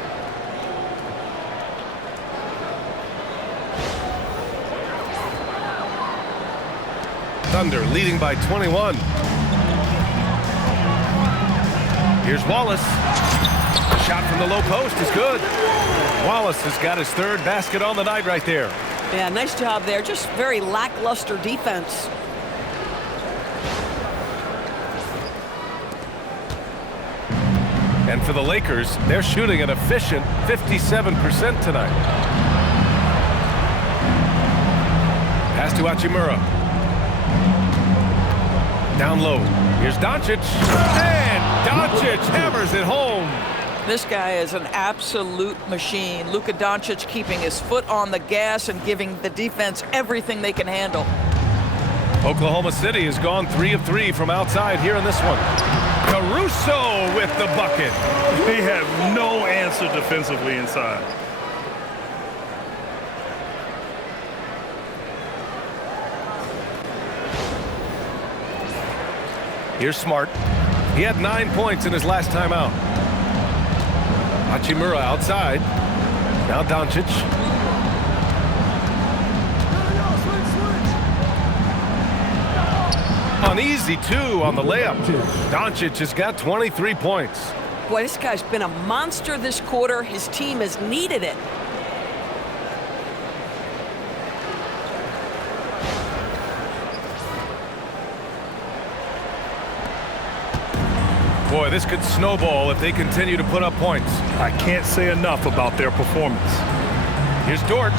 Thunder leading by 21. Here's Wallace. The shot from the low post is good. Wallace has got his 3rd basket on the night right there. Yeah, nice job there. Just very lackluster defense. And for the Lakers, they're shooting an efficient 57% tonight. Pass to Hachimura. Down low. Here's Doncic. And Doncic hammers it home. This guy is an absolute machine. Luka Doncic keeping his foot on the gas and giving the defense everything they can handle. Oklahoma City has gone 3 of 3 from outside here in this one. Caruso with the bucket. They have no answer defensively inside. Here's Smart. He had 9 points in his last time out. Hachimura outside. Now Doncic. Uneasy two on the layup. Doncic has got 23 points. Boy, this guy's been a monster this quarter. His team has needed it. Boy, this could snowball if they continue to put up points. I can't say enough about their performance. Here's Dort.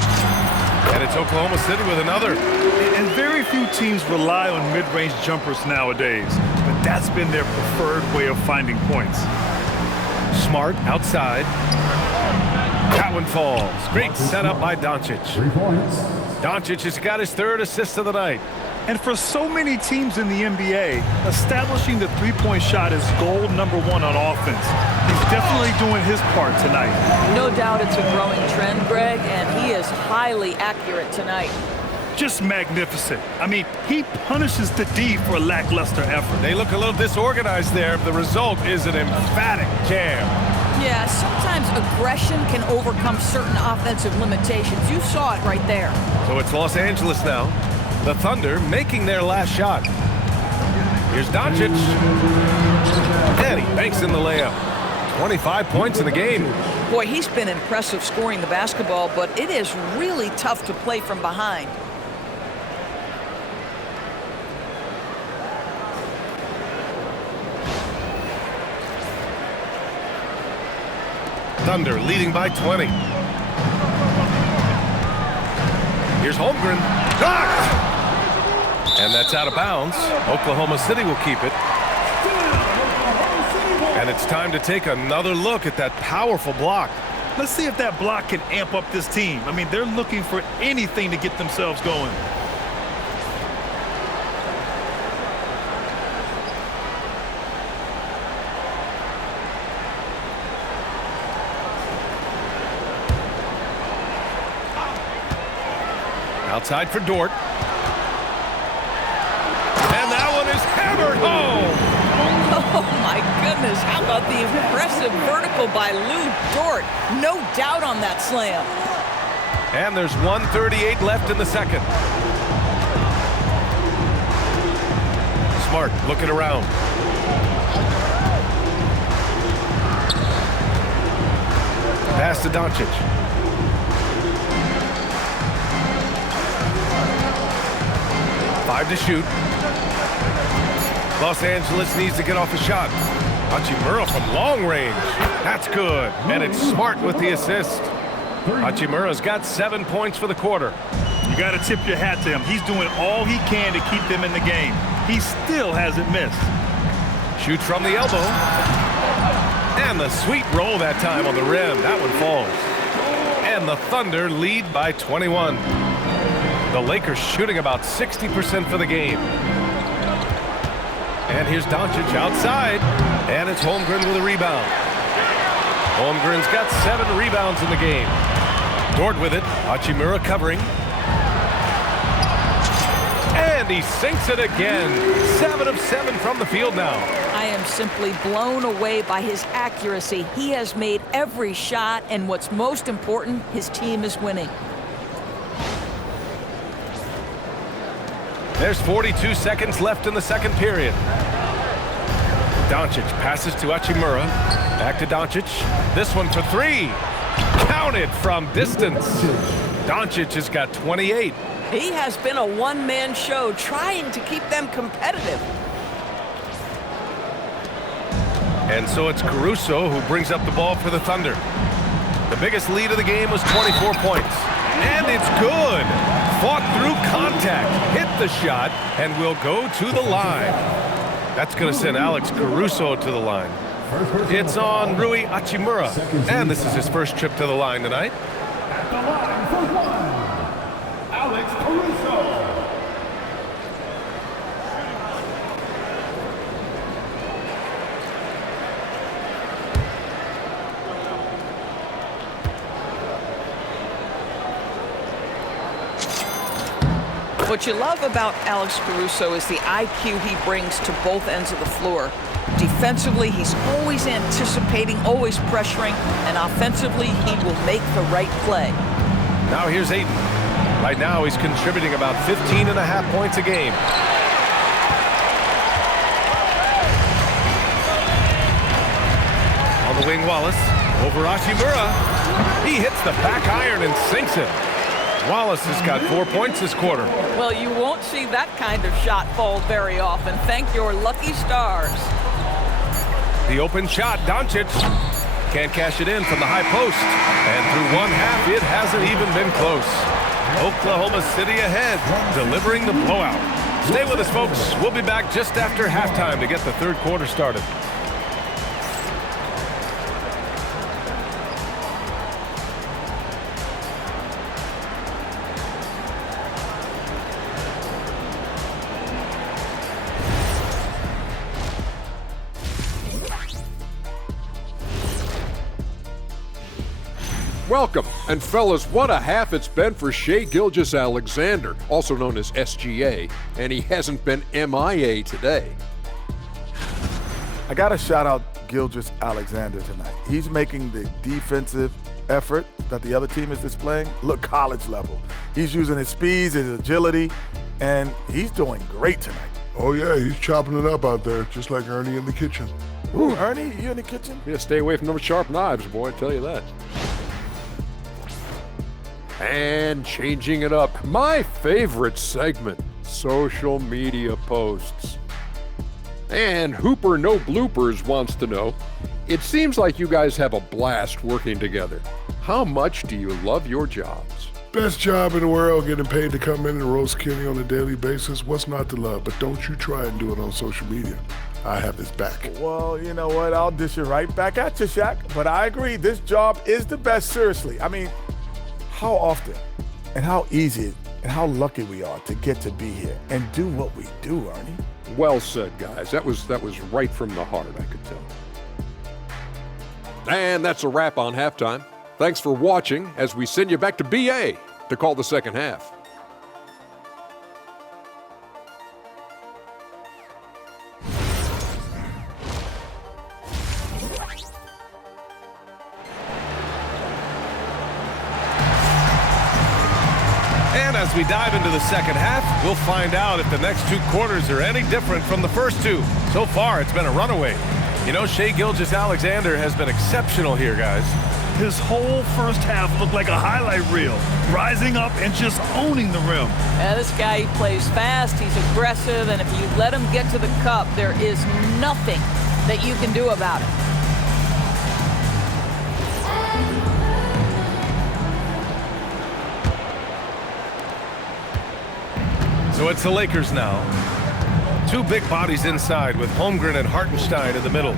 And it's Oklahoma City with another. And very few teams rely on mid-range jumpers nowadays, but that's been their preferred way of finding points. Smart outside. That one falls. Great setup by Doncic. 3 points. Doncic has got his 3rd assist of the night. And for so many teams in the NBA, establishing the three-point shot is goal number 1 on offense. He's definitely doing his part tonight. No doubt it's a growing trend, Greg, and he is highly accurate tonight. Just magnificent. I mean, he punishes the D for a lackluster effort. They look a little disorganized there. The result is an emphatic jam. Yeah, sometimes aggression can overcome certain offensive limitations. You saw it right there. So it's Los Angeles now. The Thunder making their last shot. Here's Doncic. And he banks in the layup. 25 points in the game. Boy, he's been impressive scoring the basketball, but it is really tough to play from behind. Thunder leading by 20. Here's Holmgren. Blocked! And that's out of bounds. Oklahoma City will keep it. And it's time to take another look at that powerful block. Let's see if that block can amp up this team. I mean, they're looking for anything to get themselves going. Outside for Dort. And that one is hammered home. Oh, my goodness. How about the impressive vertical by Luuk Dort? No doubt on that slam. And there's 1:38 left in the second. Smart looking around. Pass to Doncic. Five to shoot. Los Angeles needs to get off a shot. Hachimura from long range. That's good. And it's Smart with the assist. Hachimura's got 7 points for the quarter. You got to tip your hat to him. He's doing all he can to keep them in the game. He still hasn't missed. Shoots from the elbow. And the sweet roll that time on the rim. That one falls. And the Thunder lead by 21. The Lakers shooting about 60% for the game. And here's Doncic outside. And it's Holmgren with a rebound. Holmgren's got 7 rebounds in the game. Dort with it. Hachimura covering. And he sinks it again. 7 of 7 from the field now. I am simply blown away by his accuracy. He has made every shot, and what's most important, his team is winning. There's 42 seconds left in the second period. Doncic passes to Hachimura. Back to Doncic. This one for 3. Counted from distance. Doncic has got 28. He has been a one-man show trying to keep them competitive. And so it's Caruso who brings up the ball for the Thunder. The biggest lead of the game was 24 points. And it's good. Fought through contact, hit the shot, and will go to the line. That's going to send Alex Caruso to the line. It's on Rui Hachimura, and this is his first trip to the line tonight. At the line for 1, Alex Caruso. What you love about Alex Caruso is the IQ he brings to both ends of the floor. Defensively, he's always anticipating, always pressuring, and offensively, he will make the right play. Now here's Ayton. Right now, he's contributing about 15.5 points a game. On the wing, Wallace. Over Hachimura. He hits the back iron and sinks it. Wallace has got 4 points this quarter. Well, you won't see that kind of shot fall very often. Thank your lucky stars. The open shot, Doncic can't cash it in from the high post. And through one half, it hasn't even been close. Oklahoma City ahead, delivering the blowout. Stay with us, folks. We'll be back just after halftime to get the third quarter started. Welcome, and fellas, what a half it's been for Shai Gilgeous-Alexander, also known as SGA, and he hasn't been MIA today. I got to shout out Gilgeous-Alexander tonight. He's making the defensive effort that the other team is displaying look college level. He's using his speed, his agility, and he's doing great tonight. Oh, yeah, he's chopping it up out there, just like Ernie in the kitchen. Ooh, Ernie, you in the kitchen? Yeah, stay away from those sharp knives, boy, I tell you that. And changing it up, my favorite segment, social media posts. And Hooper No Bloopers wants to know, it seems like you guys have a blast working together. How much do you love your jobs? Best job in the world, getting paid to come in and roast Kenny on a daily basis. What's not to love? But don't you try and do it on social media. I have his back. Well, you know what? I'll dish it right back at you, Shaq. But I agree, this job is the best, seriously. I mean, how often and how easy and how lucky we are to get to be here and do what we do, Ernie. Well said, guys. That was right from the heart, I could tell. And that's a wrap on halftime. Thanks for watching as we send you back to BA to call the second half. And as we dive into the second half, we'll find out if the next two quarters are any different from the first two. So far, it's been a runaway. You know, Shai Gilgeous-Alexander has been exceptional here, guys. His whole first half looked like a highlight reel, rising up and just owning the rim. Yeah, this guy, he plays fast, he's aggressive, and if you let him get to the cup, there is nothing that you can do about it. So it's the Lakers now. Two big bodies inside with Holmgren and Hartenstein in the middle.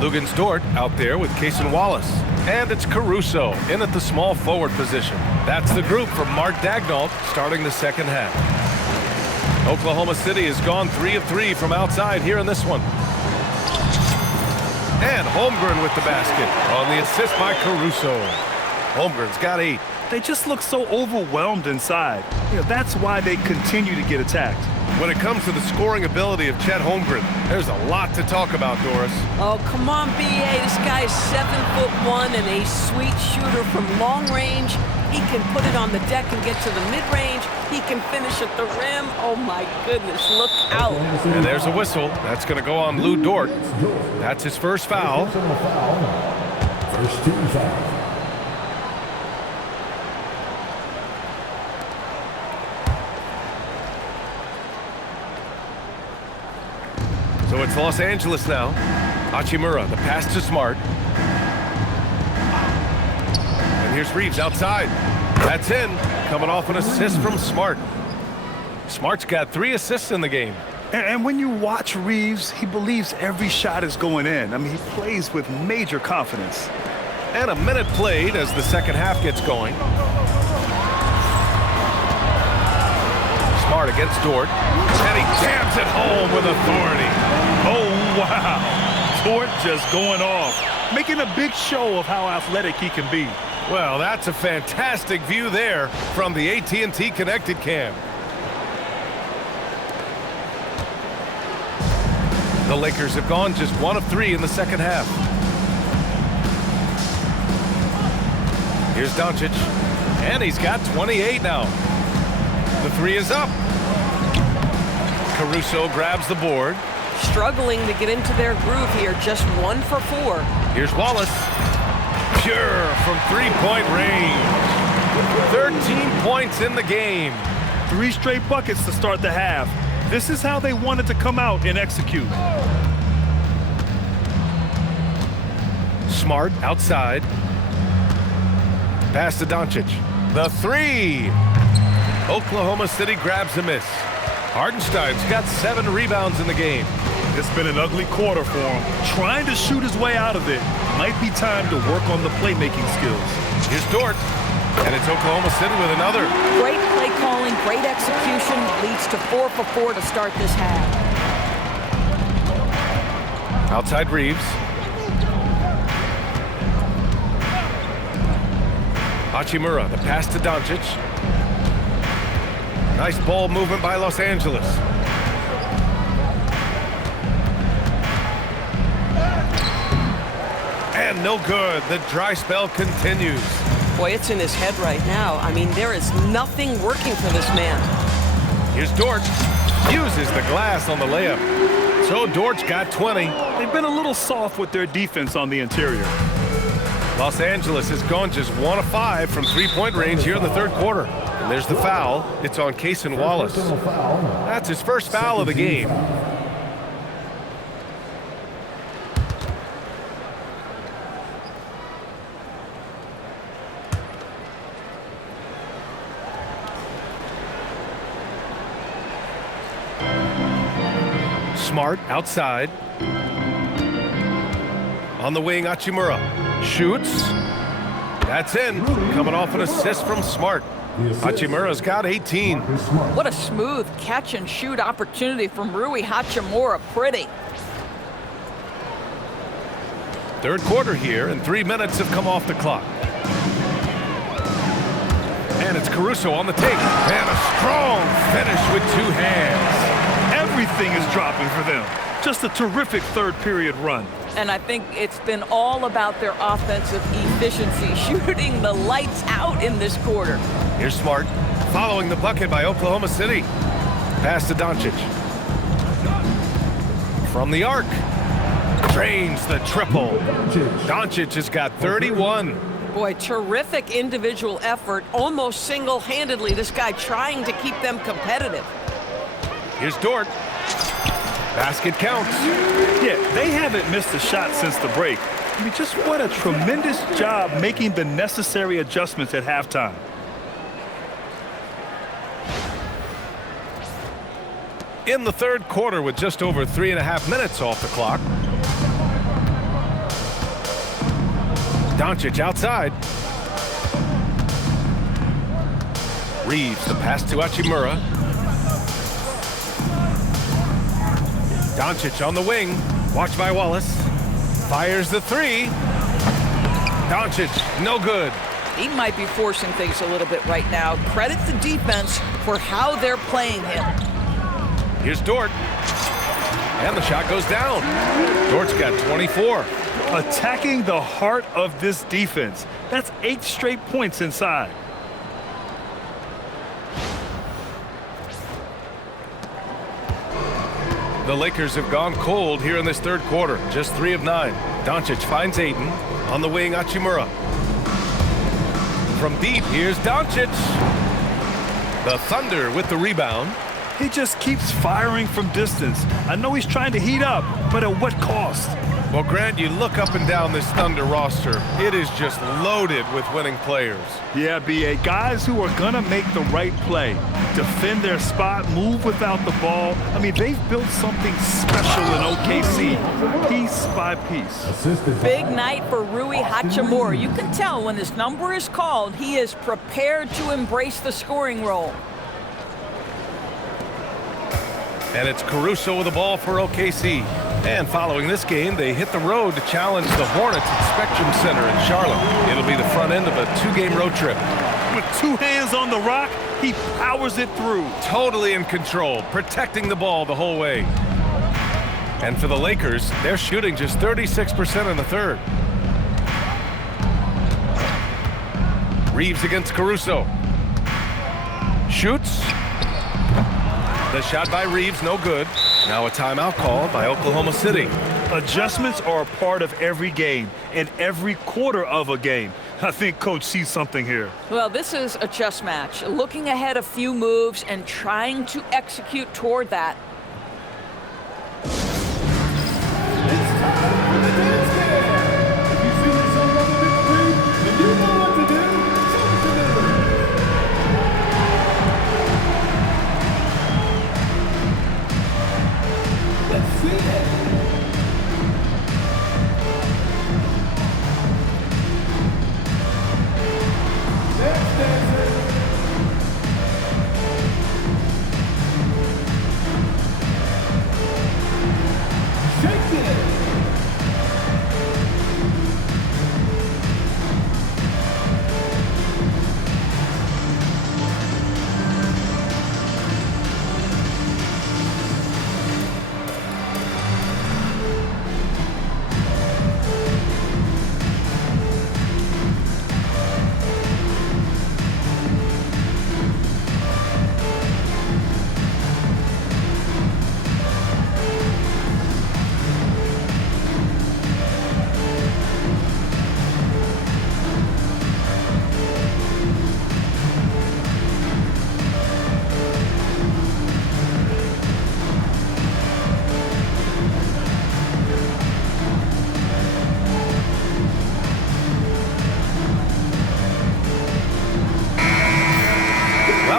Lugan's Dort out there with Case and Wallace. And it's Caruso in at the small forward position. That's the group from Mark Daigneault starting the second half. Oklahoma City has gone 3 of 3 from outside here in this one. And Holmgren with the basket on the assist by Caruso. Holmgren's got 8. They just look so overwhelmed inside. You know, that's why they continue to get attacked. When it comes to the scoring ability of Chet Holmgren, there's a lot to talk about, Doris. Oh, come on, BA. This guy's 7'1" and a sweet shooter from long range. He can put it on the deck and get to the mid-range. He can finish at the rim. Oh, my goodness, look out. And there's a whistle. That's going to go on Luuk Dort. That's his first foul. First team foul. So it's Los Angeles now. Hachimura, the pass to Smart. And here's Reaves outside. That's in. Coming off an assist from Smart. Smart's got 3 assists in the game. And when you watch Reaves, he believes every shot is going in. I mean, he plays with major confidence. And a minute played as the second half gets going. Smart against Dort. And he jams it home with authority. Oh, wow. Dort just going off, making a big show of how athletic he can be. Well, that's a fantastic view there from the AT&T Connected Cam. The Lakers have gone just 1 of 3 in the second half. Here's Doncic, and he's got 28 now. The three is up. Caruso grabs the board. Struggling to get into their groove here, just 1 for 4. Here's Wallace. Pure from three-point range. 13 points in the game. 3 straight buckets to start the half. This is how they wanted to come out and execute. Smart outside. Pass to Doncic. The three. Oklahoma City grabs a miss. Hartenstein's got 7 rebounds in the game. It's been an ugly quarter for him. Trying to shoot his way out of it. Might be time to work on the playmaking skills. Here's Dort, and it's Oklahoma City with another. Great play calling, great execution, leads to 4 for 4 to start this half. Outside Reaves. Hachimura, the pass to Doncic. Nice ball movement by Los Angeles. And no good. The dry spell continues. Boy, it's in his head right now. I mean, there is nothing working for this man. Here's Dort. Uses the glass on the layup. So Dort's got 20. They've been a little soft with their defense on the interior. Los Angeles has gone just 1 of 5 from three-point range here in the third quarter. And there's the foul. It's on Cason Wallace. That's his first foul of the game. Smart outside. On the wing, Hachimura shoots. That's in. Coming off an assist from Smart. Hachimura's got 18. What a smooth catch and shoot opportunity from Rui Hachimura. Pretty. Third quarter here, and 3 minutes have come off the clock. And it's Caruso on the take. And a strong finish with 2 hands. Everything is dropping for them. Just a terrific third period run. And I think it's been all about their offensive efficiency, shooting the lights out in this quarter. Here's Smart, following the bucket by Oklahoma City. Pass to Doncic. From the arc. Drains the triple. Doncic has got 31. Boy, terrific individual effort, almost single-handedly, this guy trying to keep them competitive. Here's Dort. Basket counts. Yeah, they haven't missed a shot since the break. I mean, just what a tremendous job making the necessary adjustments at halftime. In the third quarter with just over 3.5 minutes off the clock. Doncic outside. Reaves, the pass to Hachimura. Doncic on the wing, watched by Wallace. Fires the three. Doncic, no good. He might be forcing things a little bit right now. Credit the defense for how they're playing him. Here's Dort. And the shot goes down. Dort's got 24. Attacking the heart of this defense. That's 8 straight points inside. The Lakers have gone cold here in this third quarter. Just 3 of 9. Doncic finds Ayton. On the wing, Hachimura. From deep, here's Doncic. The Thunder with the rebound. He just keeps firing from distance. I know he's trying to heat up, but at what cost? Well, Grant, you look up and down this Thunder roster. It is just loaded with winning players. Yeah, B.A. Guys who are going to make the right play. Defend their spot, move without the ball. I mean, they've built something special in OKC, piece by piece. Big night for Rui Hachimura. You can tell when his number is called, he is prepared to embrace the scoring role. And it's Caruso with the ball for OKC. And following this game, they hit the road to challenge the Hornets at Spectrum Center in Charlotte. It'll be the front end of a 2-game road trip. With 2 hands on the rock, he powers it through. Totally in control, protecting the ball the whole way. And for the Lakers, they're shooting just 36% in the third. Reaves against Caruso. Shoots. The shot by Reaves, no good. Now a timeout called by Oklahoma City. Adjustments are a part of every game and every quarter of a game. I think Coach sees something here. Well, this is a chess match. Looking ahead a few moves and trying to execute toward that.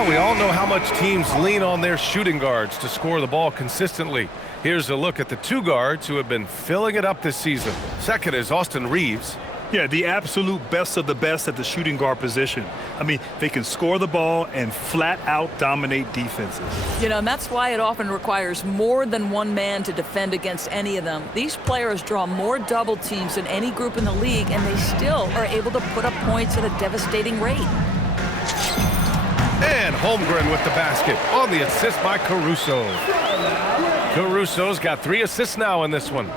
We all know how much teams lean on their shooting guards to score the ball consistently. Here's a look at the two guards who have been filling it up this season. Second is Austin Reaves. Yeah, the absolute best of the best at the shooting guard position. I mean, they can score the ball and flat out dominate defenses. You know, and that's why it often requires more than one man to defend against any of them. These players draw more double teams than any group in the league, and they still are able to put up points at a devastating rate. And Holmgren with the basket on the assist by Caruso. Caruso's got 3 assists now in this one.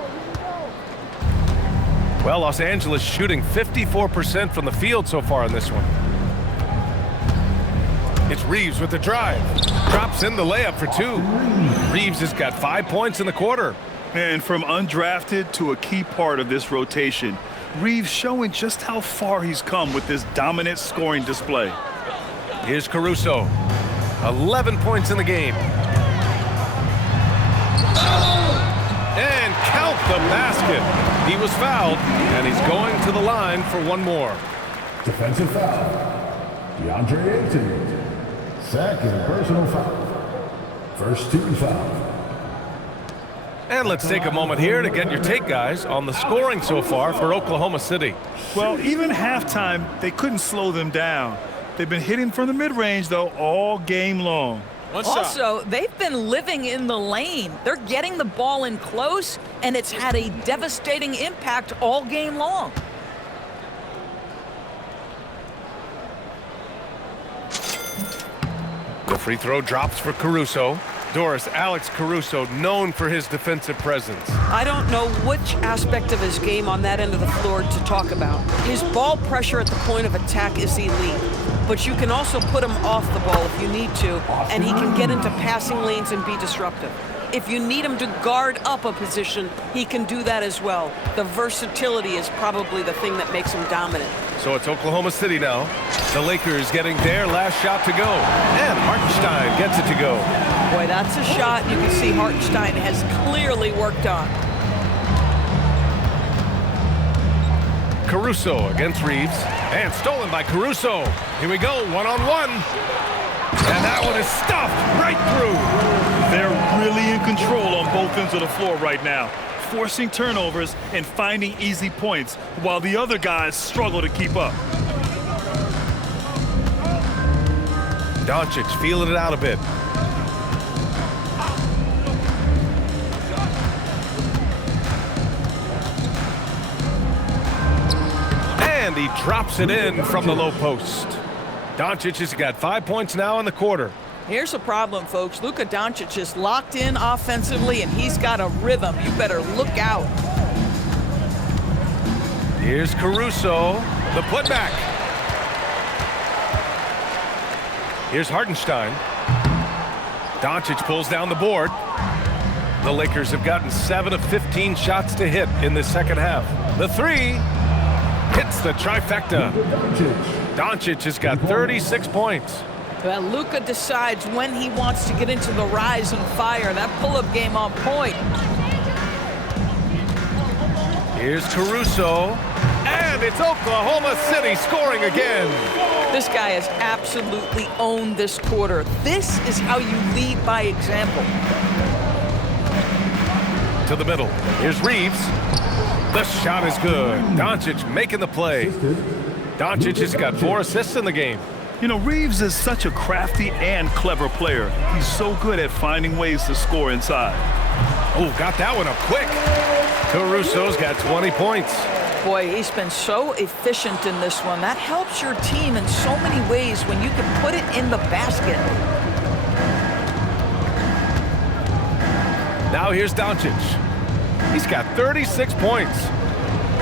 Well, Los Angeles shooting 54% from the field so far in this one. It's Reaves with the drive. Drops in the layup for 2. Reaves has got 5 points in the quarter. And from undrafted to a key part of this rotation, Reaves showing just how far he's come with this dominant scoring display. Here's Caruso. 11 points in the game. And count the basket. He was fouled, and he's going to the line for one more. Defensive foul. DeAndre Ayton. Second personal foul. First team foul. And let's take a moment here to get your take, guys, on the scoring so far for Oklahoma City. Well, even halftime, they couldn't slow them down. They've been hitting from the mid-range, though, all game long. Also, they've been living in the lane. They're getting the ball in close, and it's had a devastating impact all game long. The free throw drops for Caruso. Doris, Alex Caruso, known for his defensive presence. I don't know which aspect of his game on that end of the floor to talk about. His ball pressure at the point of attack is elite, but you can also put him off the ball if you need to, and he can get into passing lanes and be disruptive. If you need him to guard up a position, he can do that as well. The versatility is probably the thing that makes him dominant. So it's Oklahoma City now. The Lakers getting their last shot to go. And Hartenstein gets it to go. Boy, that's a shot you can see Hartenstein has clearly worked on. Caruso against Reaves. And stolen by Caruso. Here we go, one-on-one. And that one is stuffed right through. They're really in control on both ends of the floor right now, forcing turnovers and finding easy points while the other guys struggle to keep up. Doncic feeling it out a bit. And he drops it in from the low post. Doncic has got 5 points now in the quarter. Here's the problem, folks. Luka Doncic is locked in offensively, and he's got a rhythm. You better look out. Here's Caruso, the putback. Here's Hartenstein. Doncic pulls down the board. The Lakers have gotten 7 of 15 shots to hit in the second half. The three hits the trifecta. Doncic has got 36 points. Well, Luka decides when he wants to get into the rise and fire. That pull-up game on point. Here's Caruso, and it's Oklahoma City scoring again. This guy has absolutely owned this quarter. This is how you lead by example. To the middle. Here's Reaves. The shot is good. Doncic making the play. Doncic has got 4 assists in the game. You know, Reaves is such a crafty and clever player. He's so good at finding ways to score inside. Oh, got that one up quick. Caruso's got 20 points. Boy, he's been so efficient in this one. That helps your team in so many ways when you can put it in the basket. Now here's Doncic. He's got 36 points.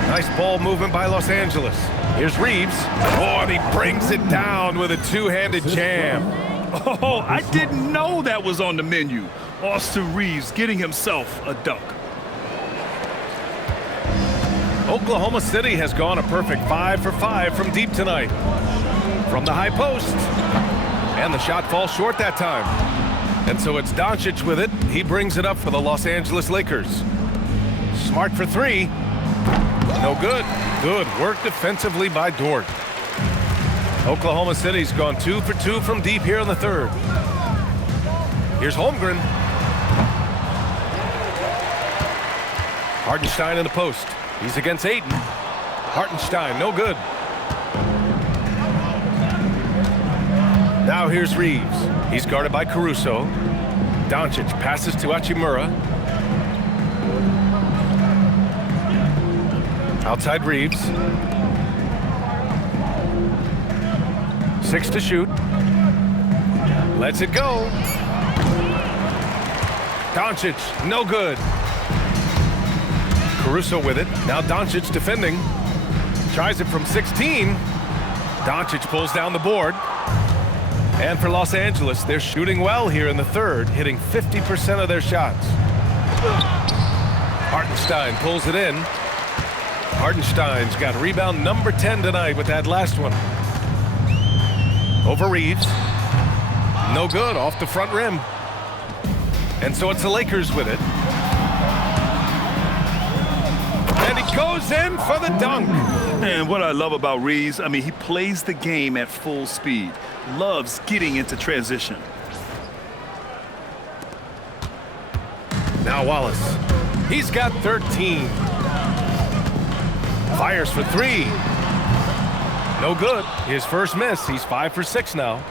Nice ball movement by Los Angeles. Here's Reaves. Oh, and he brings it down with a two-handed jam. Oh, I didn't know that was on the menu. Austin Reaves getting himself a dunk. Oklahoma City has gone a perfect 5 for 5 from deep tonight. From the high post. And the shot falls short that time. And so it's Doncic with it. He brings it up for the Los Angeles Lakers. Smart for 3. No good. Good work defensively by Dort. Oklahoma City's gone 2 for 2 from deep here in the third. Here's Holmgren. Hartenstein in the post. He's against Ayton. Hartenstein, no good. Now here's Reaves. He's guarded by Caruso. Doncic passes to Hachimura. Outside Reaves. 6 to shoot. Lets it go. Doncic, no good. Caruso with it. Now Doncic defending. Tries it from 16. Doncic pulls down the board. And for Los Angeles, they're shooting well here in the third, hitting 50% of their shots. Hartenstein pulls it in. Hartenstein's got rebound number 10 tonight with that last one. Over Reaves. No good, off the front rim. And so it's the Lakers with it. And he goes in for the dunk. And what I love about Reaves, I mean, he plays the game at full speed. Loves getting into transition. Now Wallace. He's got 13. Fires for 3. No good. His first miss. He's 5 for 6 now.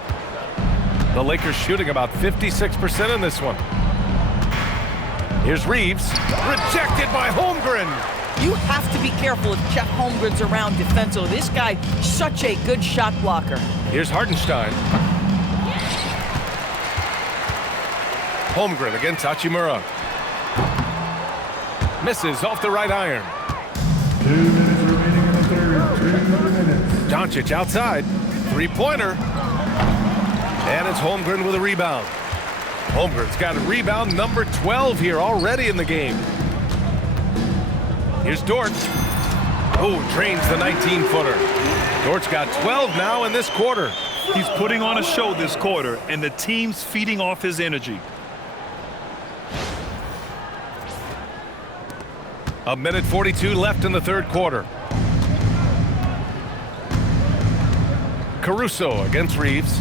The Lakers shooting about 56% in this one. Here's Reaves. Rejected by Holmgren. You have to be careful if Jeff Holmgren's around defensively. This guy, such a good shot blocker. Here's Hartenstein. Holmgren against Hachimura. Misses off the right iron. 2 minutes remaining in the third. 2 minutes. Doncic outside. Three-pointer. And it's Holmgren with a rebound. Holmgren's got a rebound number 12 here already in the game. Here's Dort. Oh, drains the 19-footer. Dort's got 12 now in this quarter. He's putting on a show this quarter, and the team's feeding off his energy. A minute 42 left in the third quarter. Caruso against Reaves.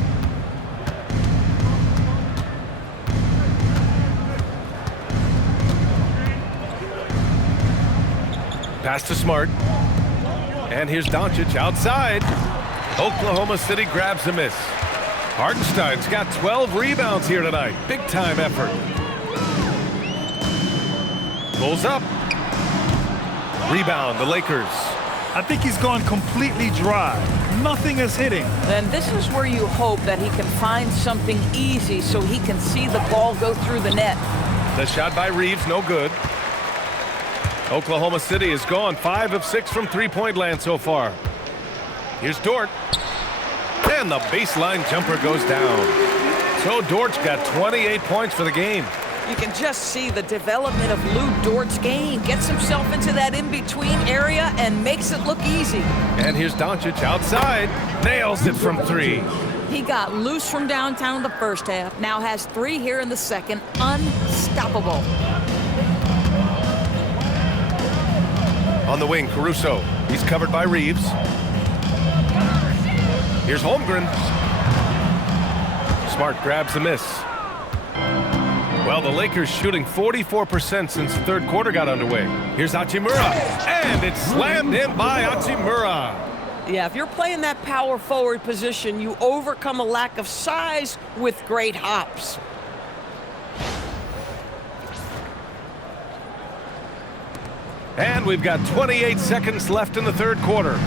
Pass to Smart. And here's Doncic outside. Oklahoma City grabs a miss. Hartenstein's got 12 rebounds here tonight. Big time effort. Pulls up. Rebound, the Lakers. I think he's gone completely dry. Nothing is hitting. And this is where you hope that he can find something easy so he can see the ball go through the net. The shot by Reaves, no good. Oklahoma City is gone 5 of 6 from three-point land so far. Here's Dort. And the baseline jumper goes down. So Dort's got 28 points for the game. You can just see the development of Luuk Dort's game. Gets himself into that in-between area and makes it look easy. And here's Doncic outside. Nails it from 3. He got loose from downtown in the first half. Now has 3 here in the second. Unstoppable. On the wing, Caruso. He's covered by Reaves. Here's Holmgren. Smart grabs the miss. Well, the Lakers shooting 44% since the third quarter got underway. Here's Hachimura, and it's slammed in by Hachimura. Yeah, if you're playing that power forward position, you overcome a lack of size with great hops. And we've got 28 seconds left in the third quarter.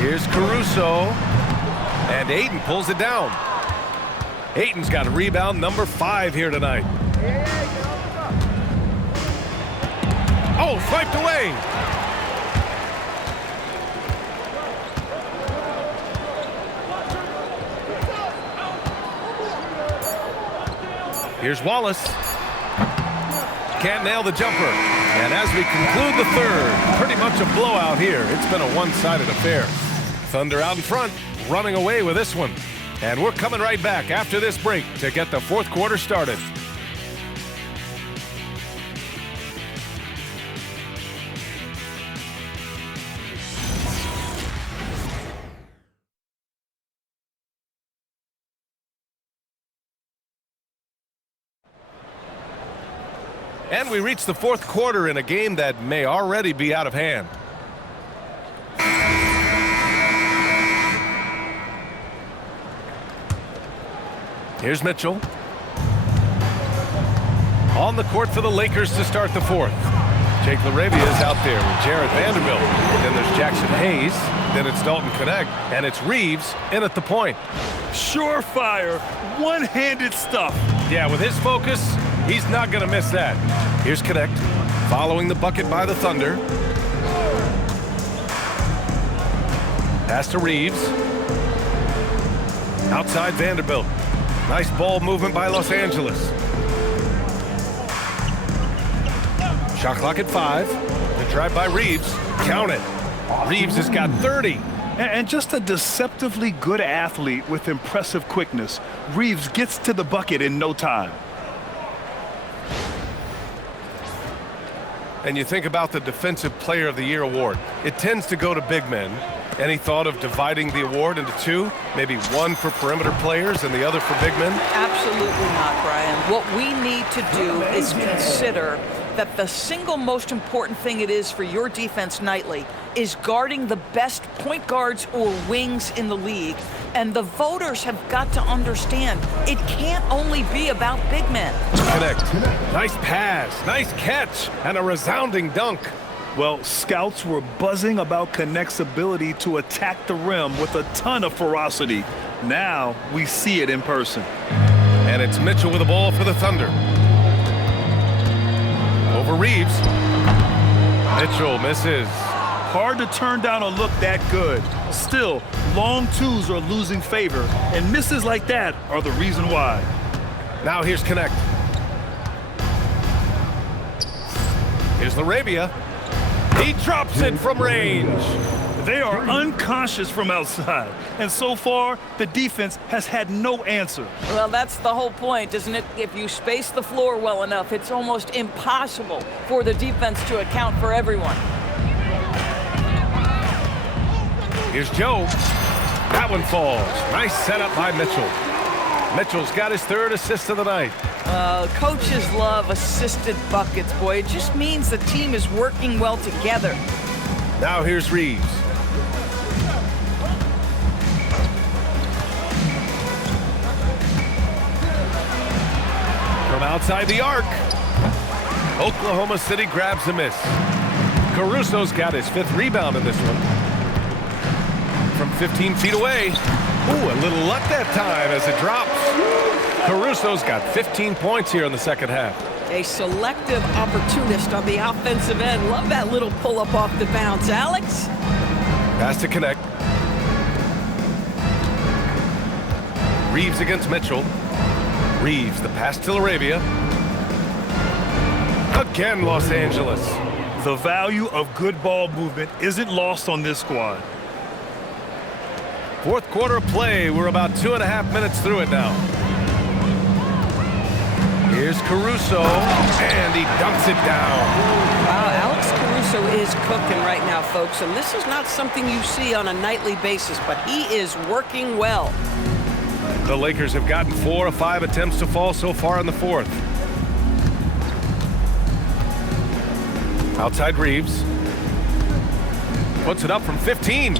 Here's Caruso, and Ayton pulls it down. Ayton's got a rebound number 5 here tonight. Oh, swiped away. Here's Wallace. Can't nail the jumper. And as we conclude the third, pretty much a blowout here. It's been a one-sided affair. Thunder out in front, running away with this one. And we're coming right back after this break to get the fourth quarter started. And we reach the fourth quarter in a game that may already be out of hand. Here's Mitchell. On the court for the Lakers to start the fourth. Jake LaRavia is out there with Jared Vanderbilt. Then there's Jackson Hayes. Then it's Dalton Knecht. And it's Reaves in at the point. Surefire, one-handed stuff. Yeah, with his focus, he's not going to miss that. Here's Knecht, following the bucket by the Thunder. Pass to Reaves. Outside Vanderbilt. Nice ball movement by Los Angeles. Shot clock at 5. The drive by Reaves. Count it. Reaves has got 30. And just a deceptively good athlete with impressive quickness. Reaves gets to the bucket in no time. And you think about the Defensive Player of the Year award. It tends to go to big men. Any thought of dividing the award into 2? Maybe one for perimeter players and the other for big men? Absolutely not, Brian. What we need to do is consider that the single most important thing it is for your defense nightly is guarding the best point guards or wings in the league. And the voters have got to understand it can't only be about big men. Knecht. Nice pass, nice catch, and a resounding dunk. Well, scouts were buzzing about Knecht's ability to attack the rim with a ton of ferocity. Now we see it in person. And it's Mitchell with the ball for the Thunder. Over Reaves. Mitchell misses. Hard to turn down a look that good. Still, long twos are losing favor, and misses like that are the reason why. Now here's Knecht. Here's LaRavia. He drops it from range. They are unconscious from outside, and so far, the defense has had no answer. Well, that's the whole point, isn't it? If you space the floor well enough, it's almost impossible for the defense to account for everyone. Here's Joe. That one falls. Nice setup by Mitchell. Mitchell's got his 3rd assist of the night. Coaches love assisted buckets, boy. It just means the team is working well together. Now here's Reaves. From outside the arc, Oklahoma City grabs a miss. Caruso's got his 5th rebound in this one. From 15 feet away. Ooh, a little luck that time as it drops. Caruso's got 15 points here in the second half. A selective opportunist on the offensive end. Love that little pull-up off the bounce. Alex? Pass to Connect. Reaves against Mitchell. Reaves, the pass to Laravia. Again, Los Angeles. The value of good ball movement isn't lost on this squad. Fourth quarter play. We're about 2.5 minutes through it now. Here's Caruso, and he dunks it down. Wow, Alex Caruso is cooking right now, folks, and this is not something you see on a nightly basis, but he is working well. The Lakers have gotten 4 of 5 attempts to fall so far in the fourth. Outside Reaves. Puts it up from 15.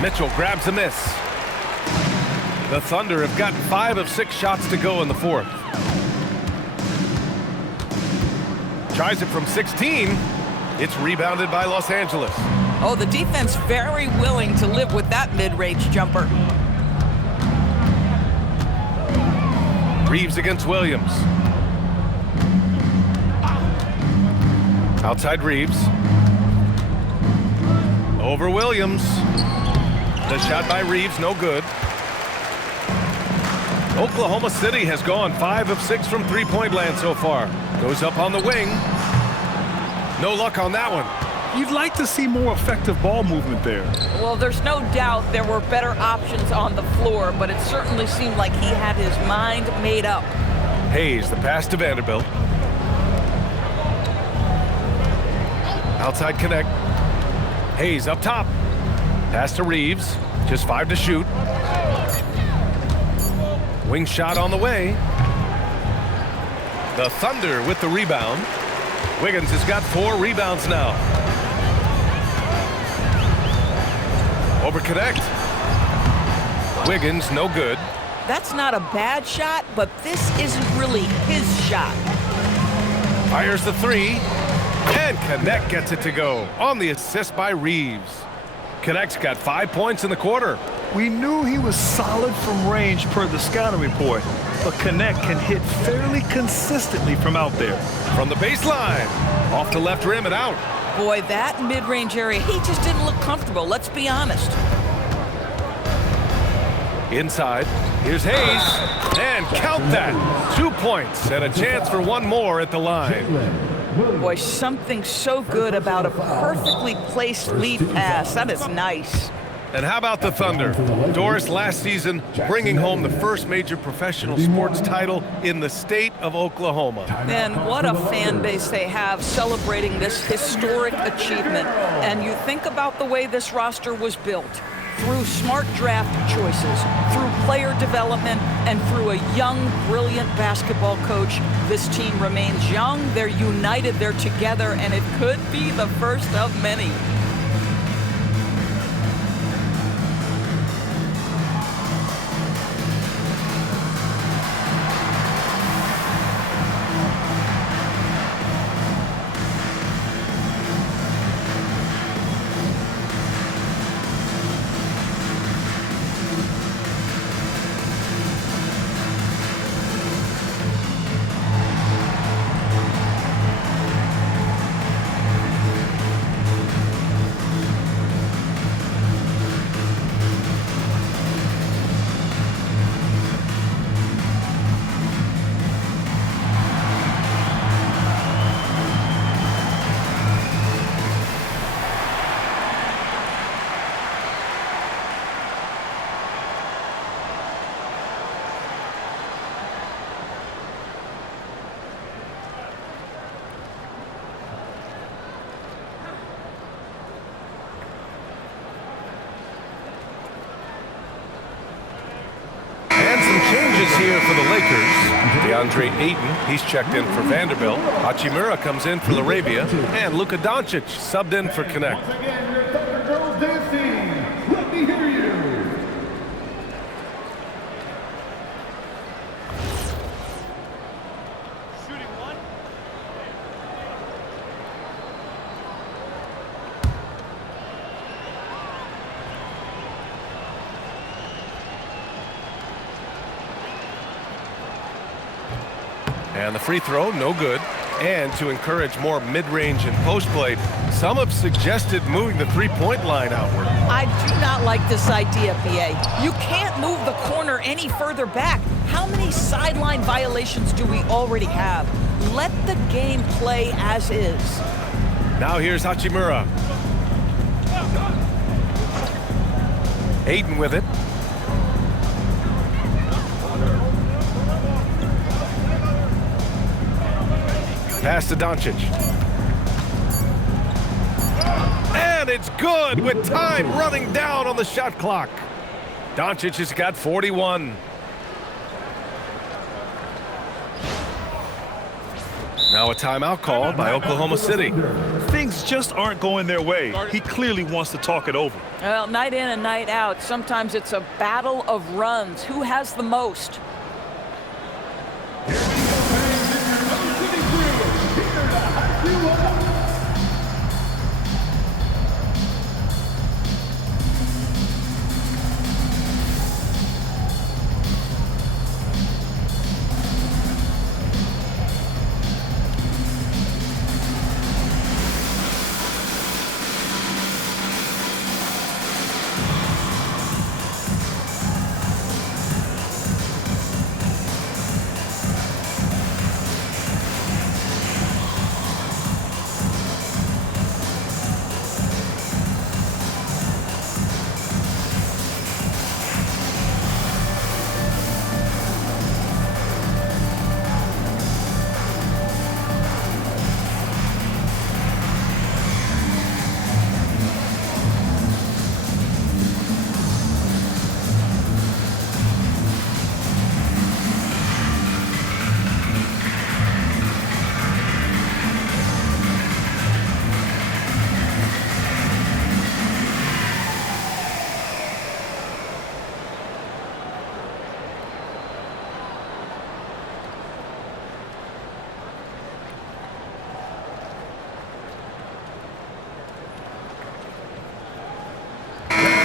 Mitchell grabs a miss. The Thunder have gotten 5 of 6 shots to go in the fourth. Tries it from 16. It's rebounded by Los Angeles. Oh, the defense very willing to live with that mid-range jumper. Reaves against Williams. Outside Reaves. Over Williams. The shot by Reaves, no good. Oklahoma City has gone 5 of 6 from three-point land so far. Goes up on the wing. No luck on that one. You'd like to see more effective ball movement there. Well, there's no doubt there were better options on the floor, but it certainly seemed like he had his mind made up. Hayes, the pass to Vanderbilt. Outside Connect. Hayes up top. Pass to Reaves. Just 5 to shoot. Wing shot on the way. The Thunder with the rebound. Wiggins has got 4 rebounds now. Over Connect. Wiggins, no good. That's not a bad shot, but this isn't really his shot. Fires the 3. And Connect gets it to go on the assist by Reaves. Connect's got 5 points in the quarter. We knew he was solid from range per the scouting report, but Connect can hit fairly consistently from out there. From the baseline, off the left rim and out. Boy, that mid-range area, he just didn't look comfortable, let's be honest. Inside, here's Hayes, and count that. 2 points and a chance for one more at the line. Boy, something so good about a perfectly placed lead pass. That is nice. And how about the Thunder? Doris last season bringing home the first major professional sports title in the state of Oklahoma. And what a fan base they have celebrating this historic achievement. And you think about the way this roster was built. Through smart draft choices, through player development, and through a young, brilliant basketball coach, this team remains young, they're united, they're together, and it could be the first of many. Here for the Lakers. DeAndre Ayton, he's checked in for Vanderbilt. Hachimura comes in for Laravia. And Luka Doncic subbed in for Connect. Once again, your Thunder girls dancing. Let me hear you. Shooting one. And the free throw, no good. And to encourage more mid-range and post play, some have suggested moving the three-point line outward. I do not like this idea, BA. You can't move the corner any further back. How many sideline violations do we already have? Let the game play as is. Now here's Hachimura. Aiden with it. Pass to Doncic. And it's good with time running down on the shot clock. Doncic has got 41. Now a timeout called by Oklahoma City. Things just aren't going their way. He clearly wants to talk it over. Well, night in and night out, sometimes it's a battle of runs. Who has the most?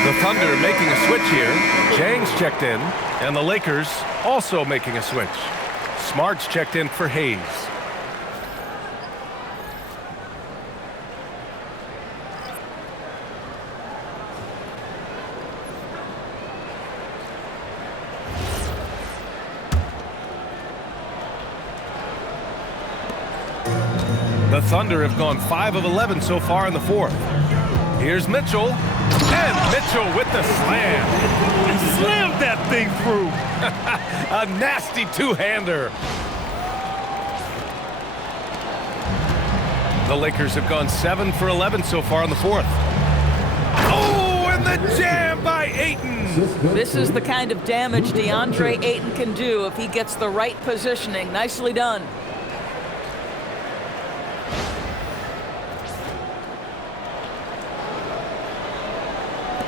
The Thunder making a switch here. Jang's checked in, and the Lakers also making a switch. Smart's checked in for Hayes. The Thunder have gone 5 of 11 so far in the fourth. Here's Mitchell, and Mitchell with the slam. Slammed that thing through. A nasty two-hander. The Lakers have gone 7 for 11 so far in the fourth. Oh, and the jam by Ayton. This is the kind of damage DeAndre Ayton can do if he gets the right positioning. Nicely done.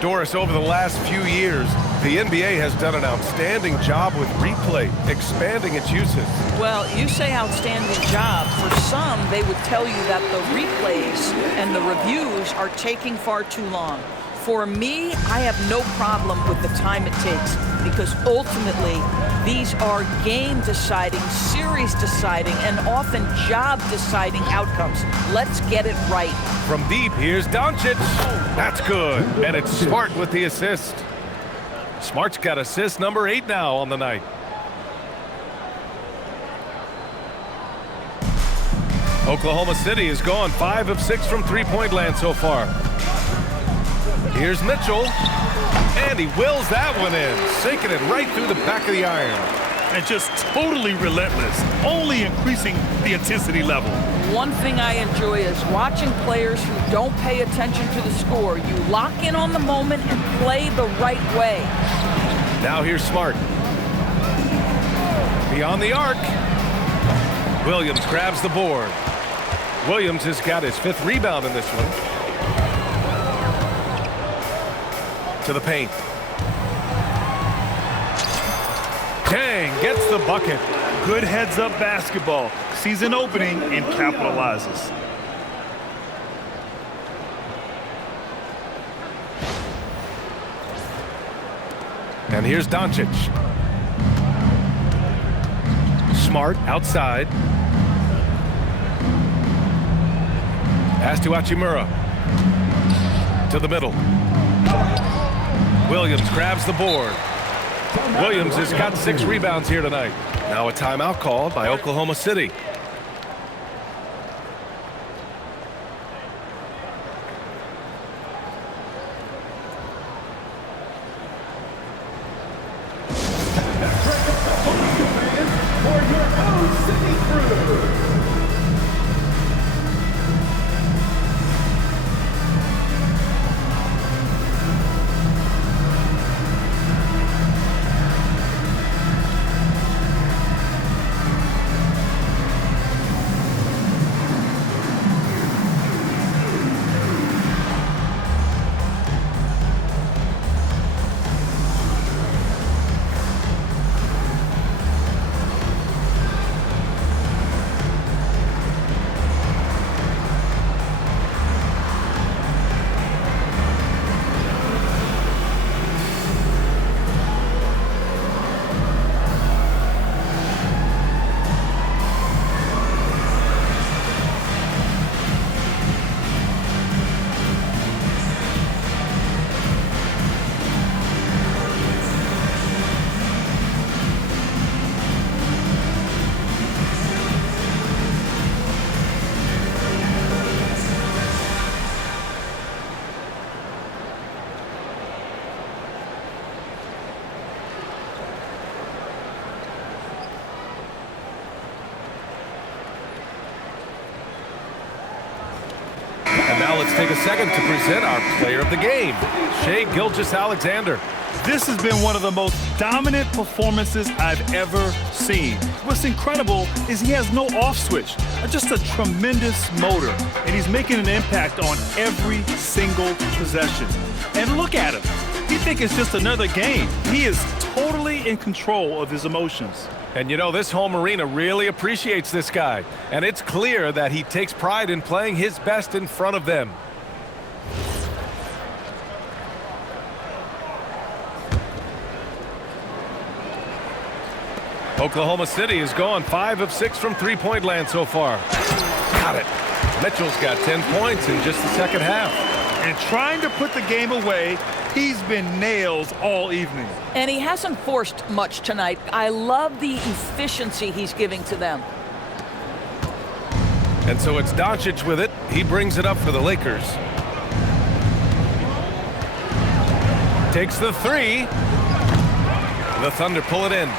Doris, over the last few years, the NBA has done an outstanding job with replay, expanding its uses. Well, you say outstanding job. For some, they would tell you that the replays and the reviews are taking far too long. For me, I have no problem with the time it takes because ultimately, these are game-deciding, series-deciding, and often job-deciding outcomes. Let's get it right. From deep, here's Doncic. That's good. And it's Smart with the assist. Smart's got assist number 8 now on the night. Oklahoma City has gone 5 of 6 from three-point land so far. Here's Mitchell. And he wills that one in, sinking it right through the back of the iron. And just totally relentless, only increasing the intensity level. One thing I enjoy is watching players who don't pay attention to the score. You lock in on the moment and play the right way. Now here's Smart. Beyond the arc. Williams grabs the board. Williams has got his 5th rebound in this one. To the paint. Jang gets the bucket. Good heads-up basketball. Sees an opening and capitalizes. And here's Doncic. Smart outside. Pass to Hachimura. To the middle. Williams grabs the board. Williams has got 6 rebounds here tonight. Now a timeout called by Oklahoma City. And now let's take a second to present our player of the game, Shai Gilgeous-Alexander. This has been one of the most dominant performances I've ever seen. What's incredible is he has no off switch, just a tremendous motor, and he's making an impact on every single possession. And look at him. You think it's just another game. He is totally in control of his emotions. And you know, this home arena really appreciates this guy. And it's clear that he takes pride in playing his best in front of them. Oklahoma City has gone 5 of 6 from three-point land so far. Got it. Mitchell's got 10 points in just the second half. And trying to put the game away, he's been nails all evening. And he hasn't forced much tonight. I love the efficiency he's giving to them. And so it's Doncic with it. He brings it up for the Lakers. Takes the 3. The Thunder pull it in.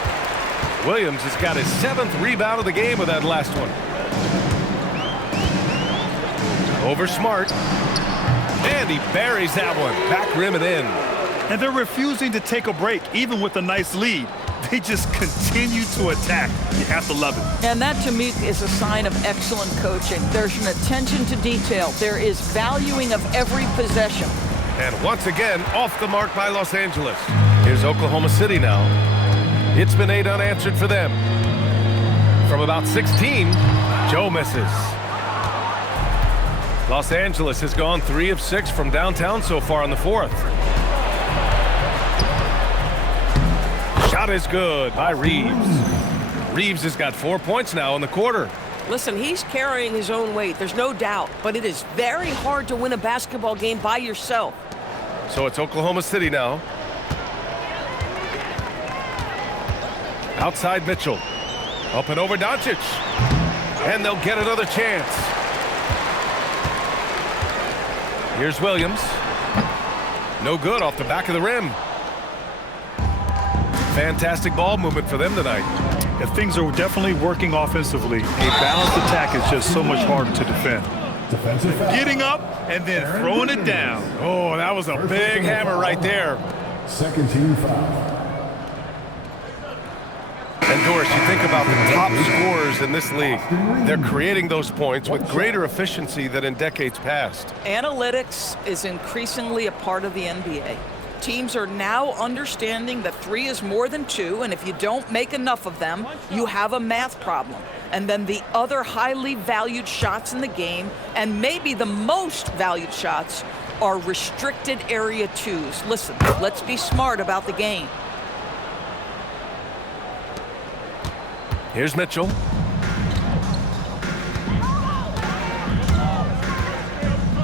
Williams has got his 7th rebound of the game with that last one. Over Smart. And he buries that one. Back rim and in. And they're refusing to take a break, even with a nice lead. They just continue to attack. You have to love it. And that, to me, is a sign of excellent coaching. There's an attention to detail. There is valuing of every possession. And once again, off the mark by Los Angeles. Here's Oklahoma City now. It's been 8 unanswered for them. From about 16, Joe misses. Los Angeles has gone 3 of 6 from downtown so far in the 4th. Shot is good by Reaves. Reaves has got 4 points now in the quarter. Listen, he's carrying his own weight, there's no doubt, but it is very hard to win a basketball game by yourself. So it's Oklahoma City now. Outside Mitchell. Up and over Doncic. And they'll get another chance. Here's Williams. No good off the back of the rim. Fantastic ball movement for them tonight. And things are definitely working offensively. A balanced attack is just so much harder to defend. Getting up and then throwing it down. Oh, that was a big hammer right there. Second team foul. And Doris, you think about the top scorers in this league. They're creating those points with greater efficiency than in decades past. Analytics is increasingly a part of the NBA. Teams are now understanding that 3 is more than 2, and if you don't make enough of them, you have a math problem. And then the other highly valued shots in the game, and maybe the most valued shots, are restricted area 2s. Listen, let's be smart about the game. Here's Mitchell.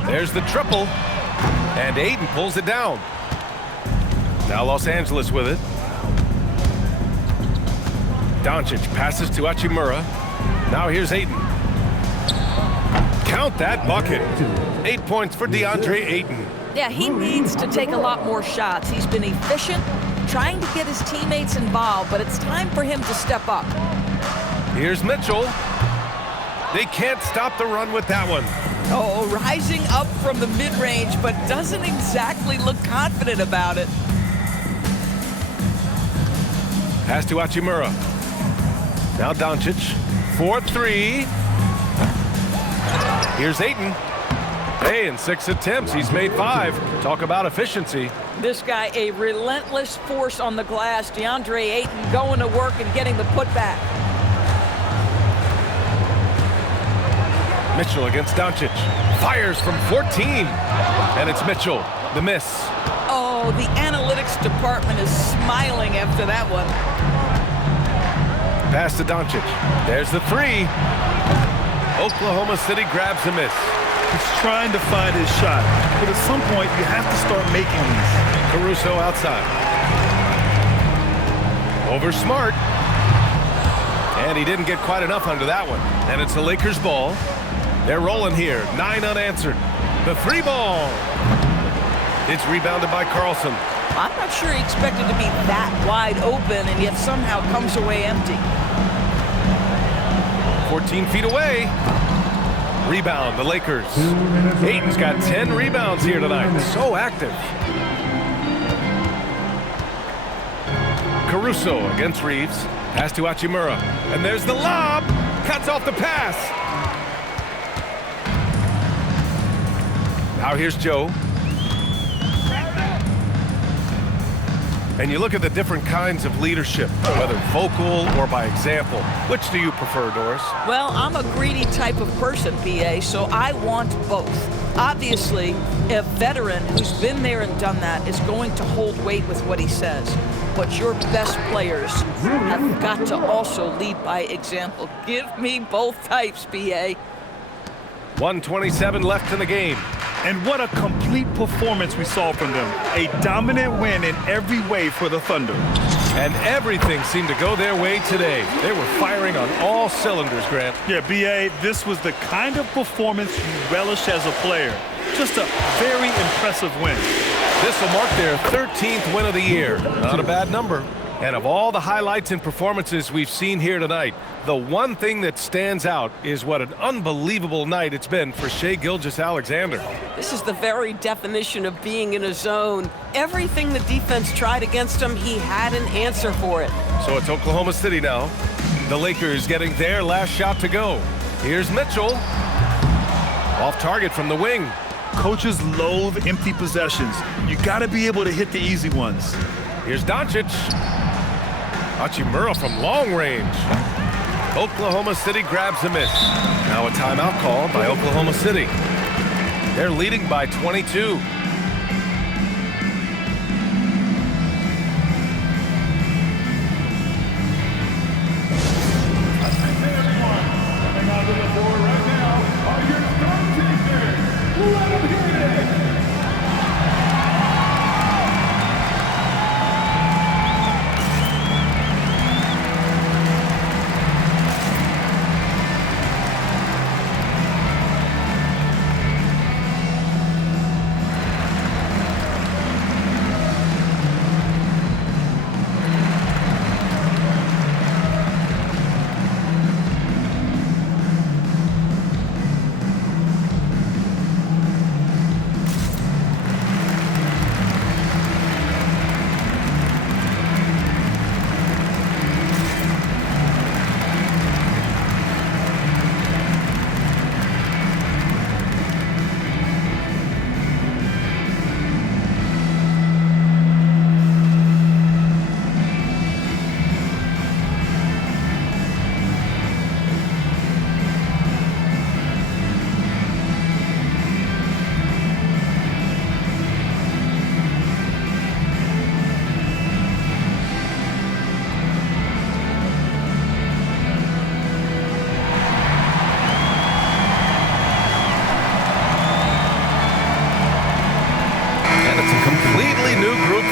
There's the triple. And Ayton pulls it down. Now Los Angeles with it. Doncic passes to Hachimura. Now here's Ayton. Count that bucket. 8 points for DeAndre Ayton. Yeah, he needs to take a lot more shots. He's been efficient, trying to get his teammates involved, but it's time for him to step up. Here's Mitchell. They can't stop the run with that one. Oh, rising up from the mid-range, but doesn't exactly look confident about it. Pass to Hachimura. Now Doncic. 4-3. Here's Ayton. Hey, in 6 attempts, he's made 5. Talk about efficiency. This guy, a relentless force on the glass. DeAndre Ayton going to work and getting the putback. Mitchell against Doncic. Fires from 14. And it's Mitchell. The miss. Oh, the analytics department is smiling after that one. Pass to Doncic. There's the 3. Oklahoma City grabs the miss. He's trying to find his shot, but at some point you have to start making these. Caruso outside. Over Smart. And he didn't get quite enough under that one. And it's the Lakers ball. They're rolling here. 9 unanswered. The 3 ball. It's rebounded by Carlson. I'm not sure he expected to be that wide open and yet somehow comes away empty. 14 feet away. Rebound, the Lakers. Ayton's got 10 rebounds here tonight. So active. Caruso against Reaves. Pass to Hachimura. And there's the lob. Cuts off the pass. Now here's Joe. And you look at the different kinds of leadership, whether vocal or by example. Which do you prefer, Doris? Well, I'm a greedy type of person, PA, so I want both. Obviously, a veteran who's been there and done that is going to hold weight with what he says. But your best players have got to also lead by example. Give me both types, PA. 1:27 left in the game. And what a complete performance we saw from them. A dominant win in every way for the Thunder. And everything seemed to go their way today. They were firing on all cylinders, Grant. Yeah, B.A., this was the kind of performance you relish as a player. Just a very impressive win. This will mark their 13th win of the year. Not a bad number. And of all the highlights and performances we've seen here tonight, the one thing that stands out is what an unbelievable night it's been for Shai Gilgeous-Alexander. This is the very definition of being in a zone. Everything the defense tried against him, he had an answer for it. So it's Oklahoma City now. The Lakers getting their last shot to go. Here's Mitchell. Off target from the wing. Coaches loathe empty possessions. You got to be able to hit the easy ones. Here's Doncic. Hachimura from long range. Oklahoma City grabs the miss. Now a timeout call by Oklahoma City. They're leading by 22.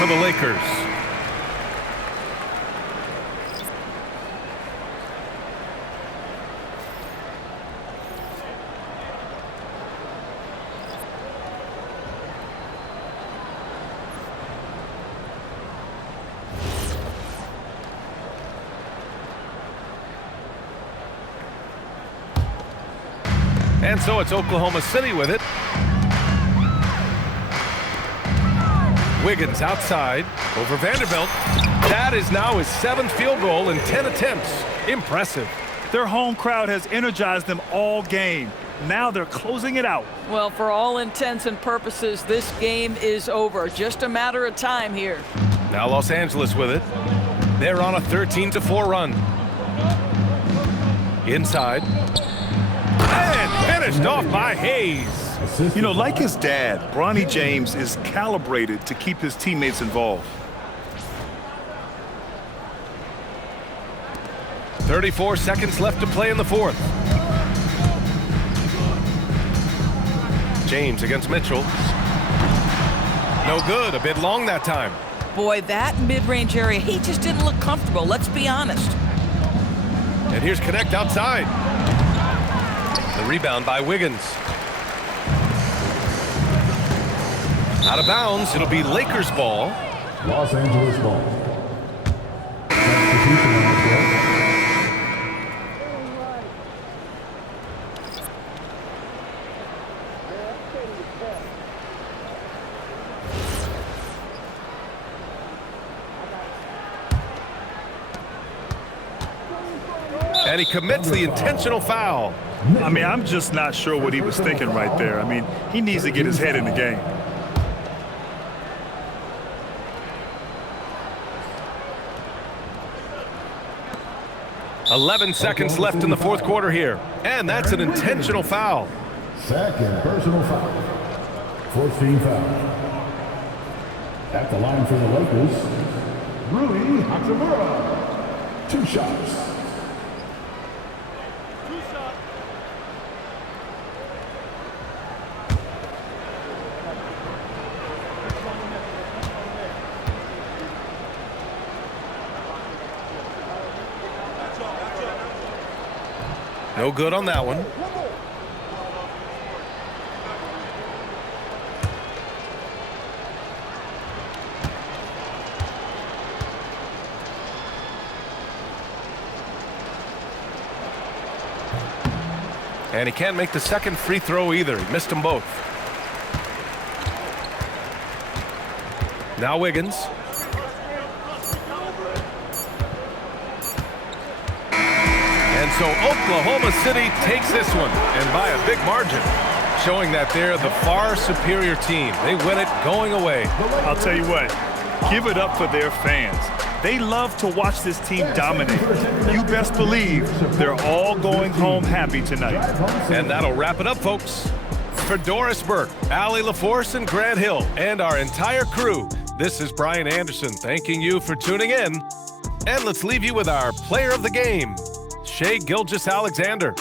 the Lakers. And so it's Oklahoma City with it. Wiggins outside over Vanderbilt. That is now his 7th field goal in 10 attempts. Impressive. Their home crowd has energized them all game. Now they're closing it out. Well, for all intents and purposes, this game is over. Just a matter of time here. Now Los Angeles with it. They're on a 13-4 run. Inside. And finished off by Hayes. You know, like his dad, Bronny James is calibrated to keep his teammates involved. 34 seconds left to play in the 4th. James against Mitchell. No good, a bit long that time. Boy, that mid-range area, he just didn't look comfortable, let's be honest. And here's Connect outside. The rebound by Wiggins. Out of bounds, it'll be Lakers ball. Los Angeles ball. Substitution on the play. And he commits the intentional foul. I mean, I'm just not sure what he was thinking right there. I mean, he needs to get his head in the game. .11 seconds left in the 4th quarter here. And that's an intentional foul. Second personal foul. 4th team foul. At the line for the Lakers, Rui Hachimura. 2 shots. No good on that one. And he can't make the second free throw either. He missed them both. Now Wiggins. And so Oklahoma City takes this one, and by a big margin, showing that they're the far superior team. They win it going away. I'll tell you what, give it up for their fans. They love to watch this team dominate. You best believe they're all going home happy tonight. And that'll wrap it up, folks. For Doris Burke, Allie LaForce, and Grant Hill, and our entire crew, this is Brian Anderson thanking you for tuning in. And let's leave you with our player of the game, Shai Gilgeous-Alexander.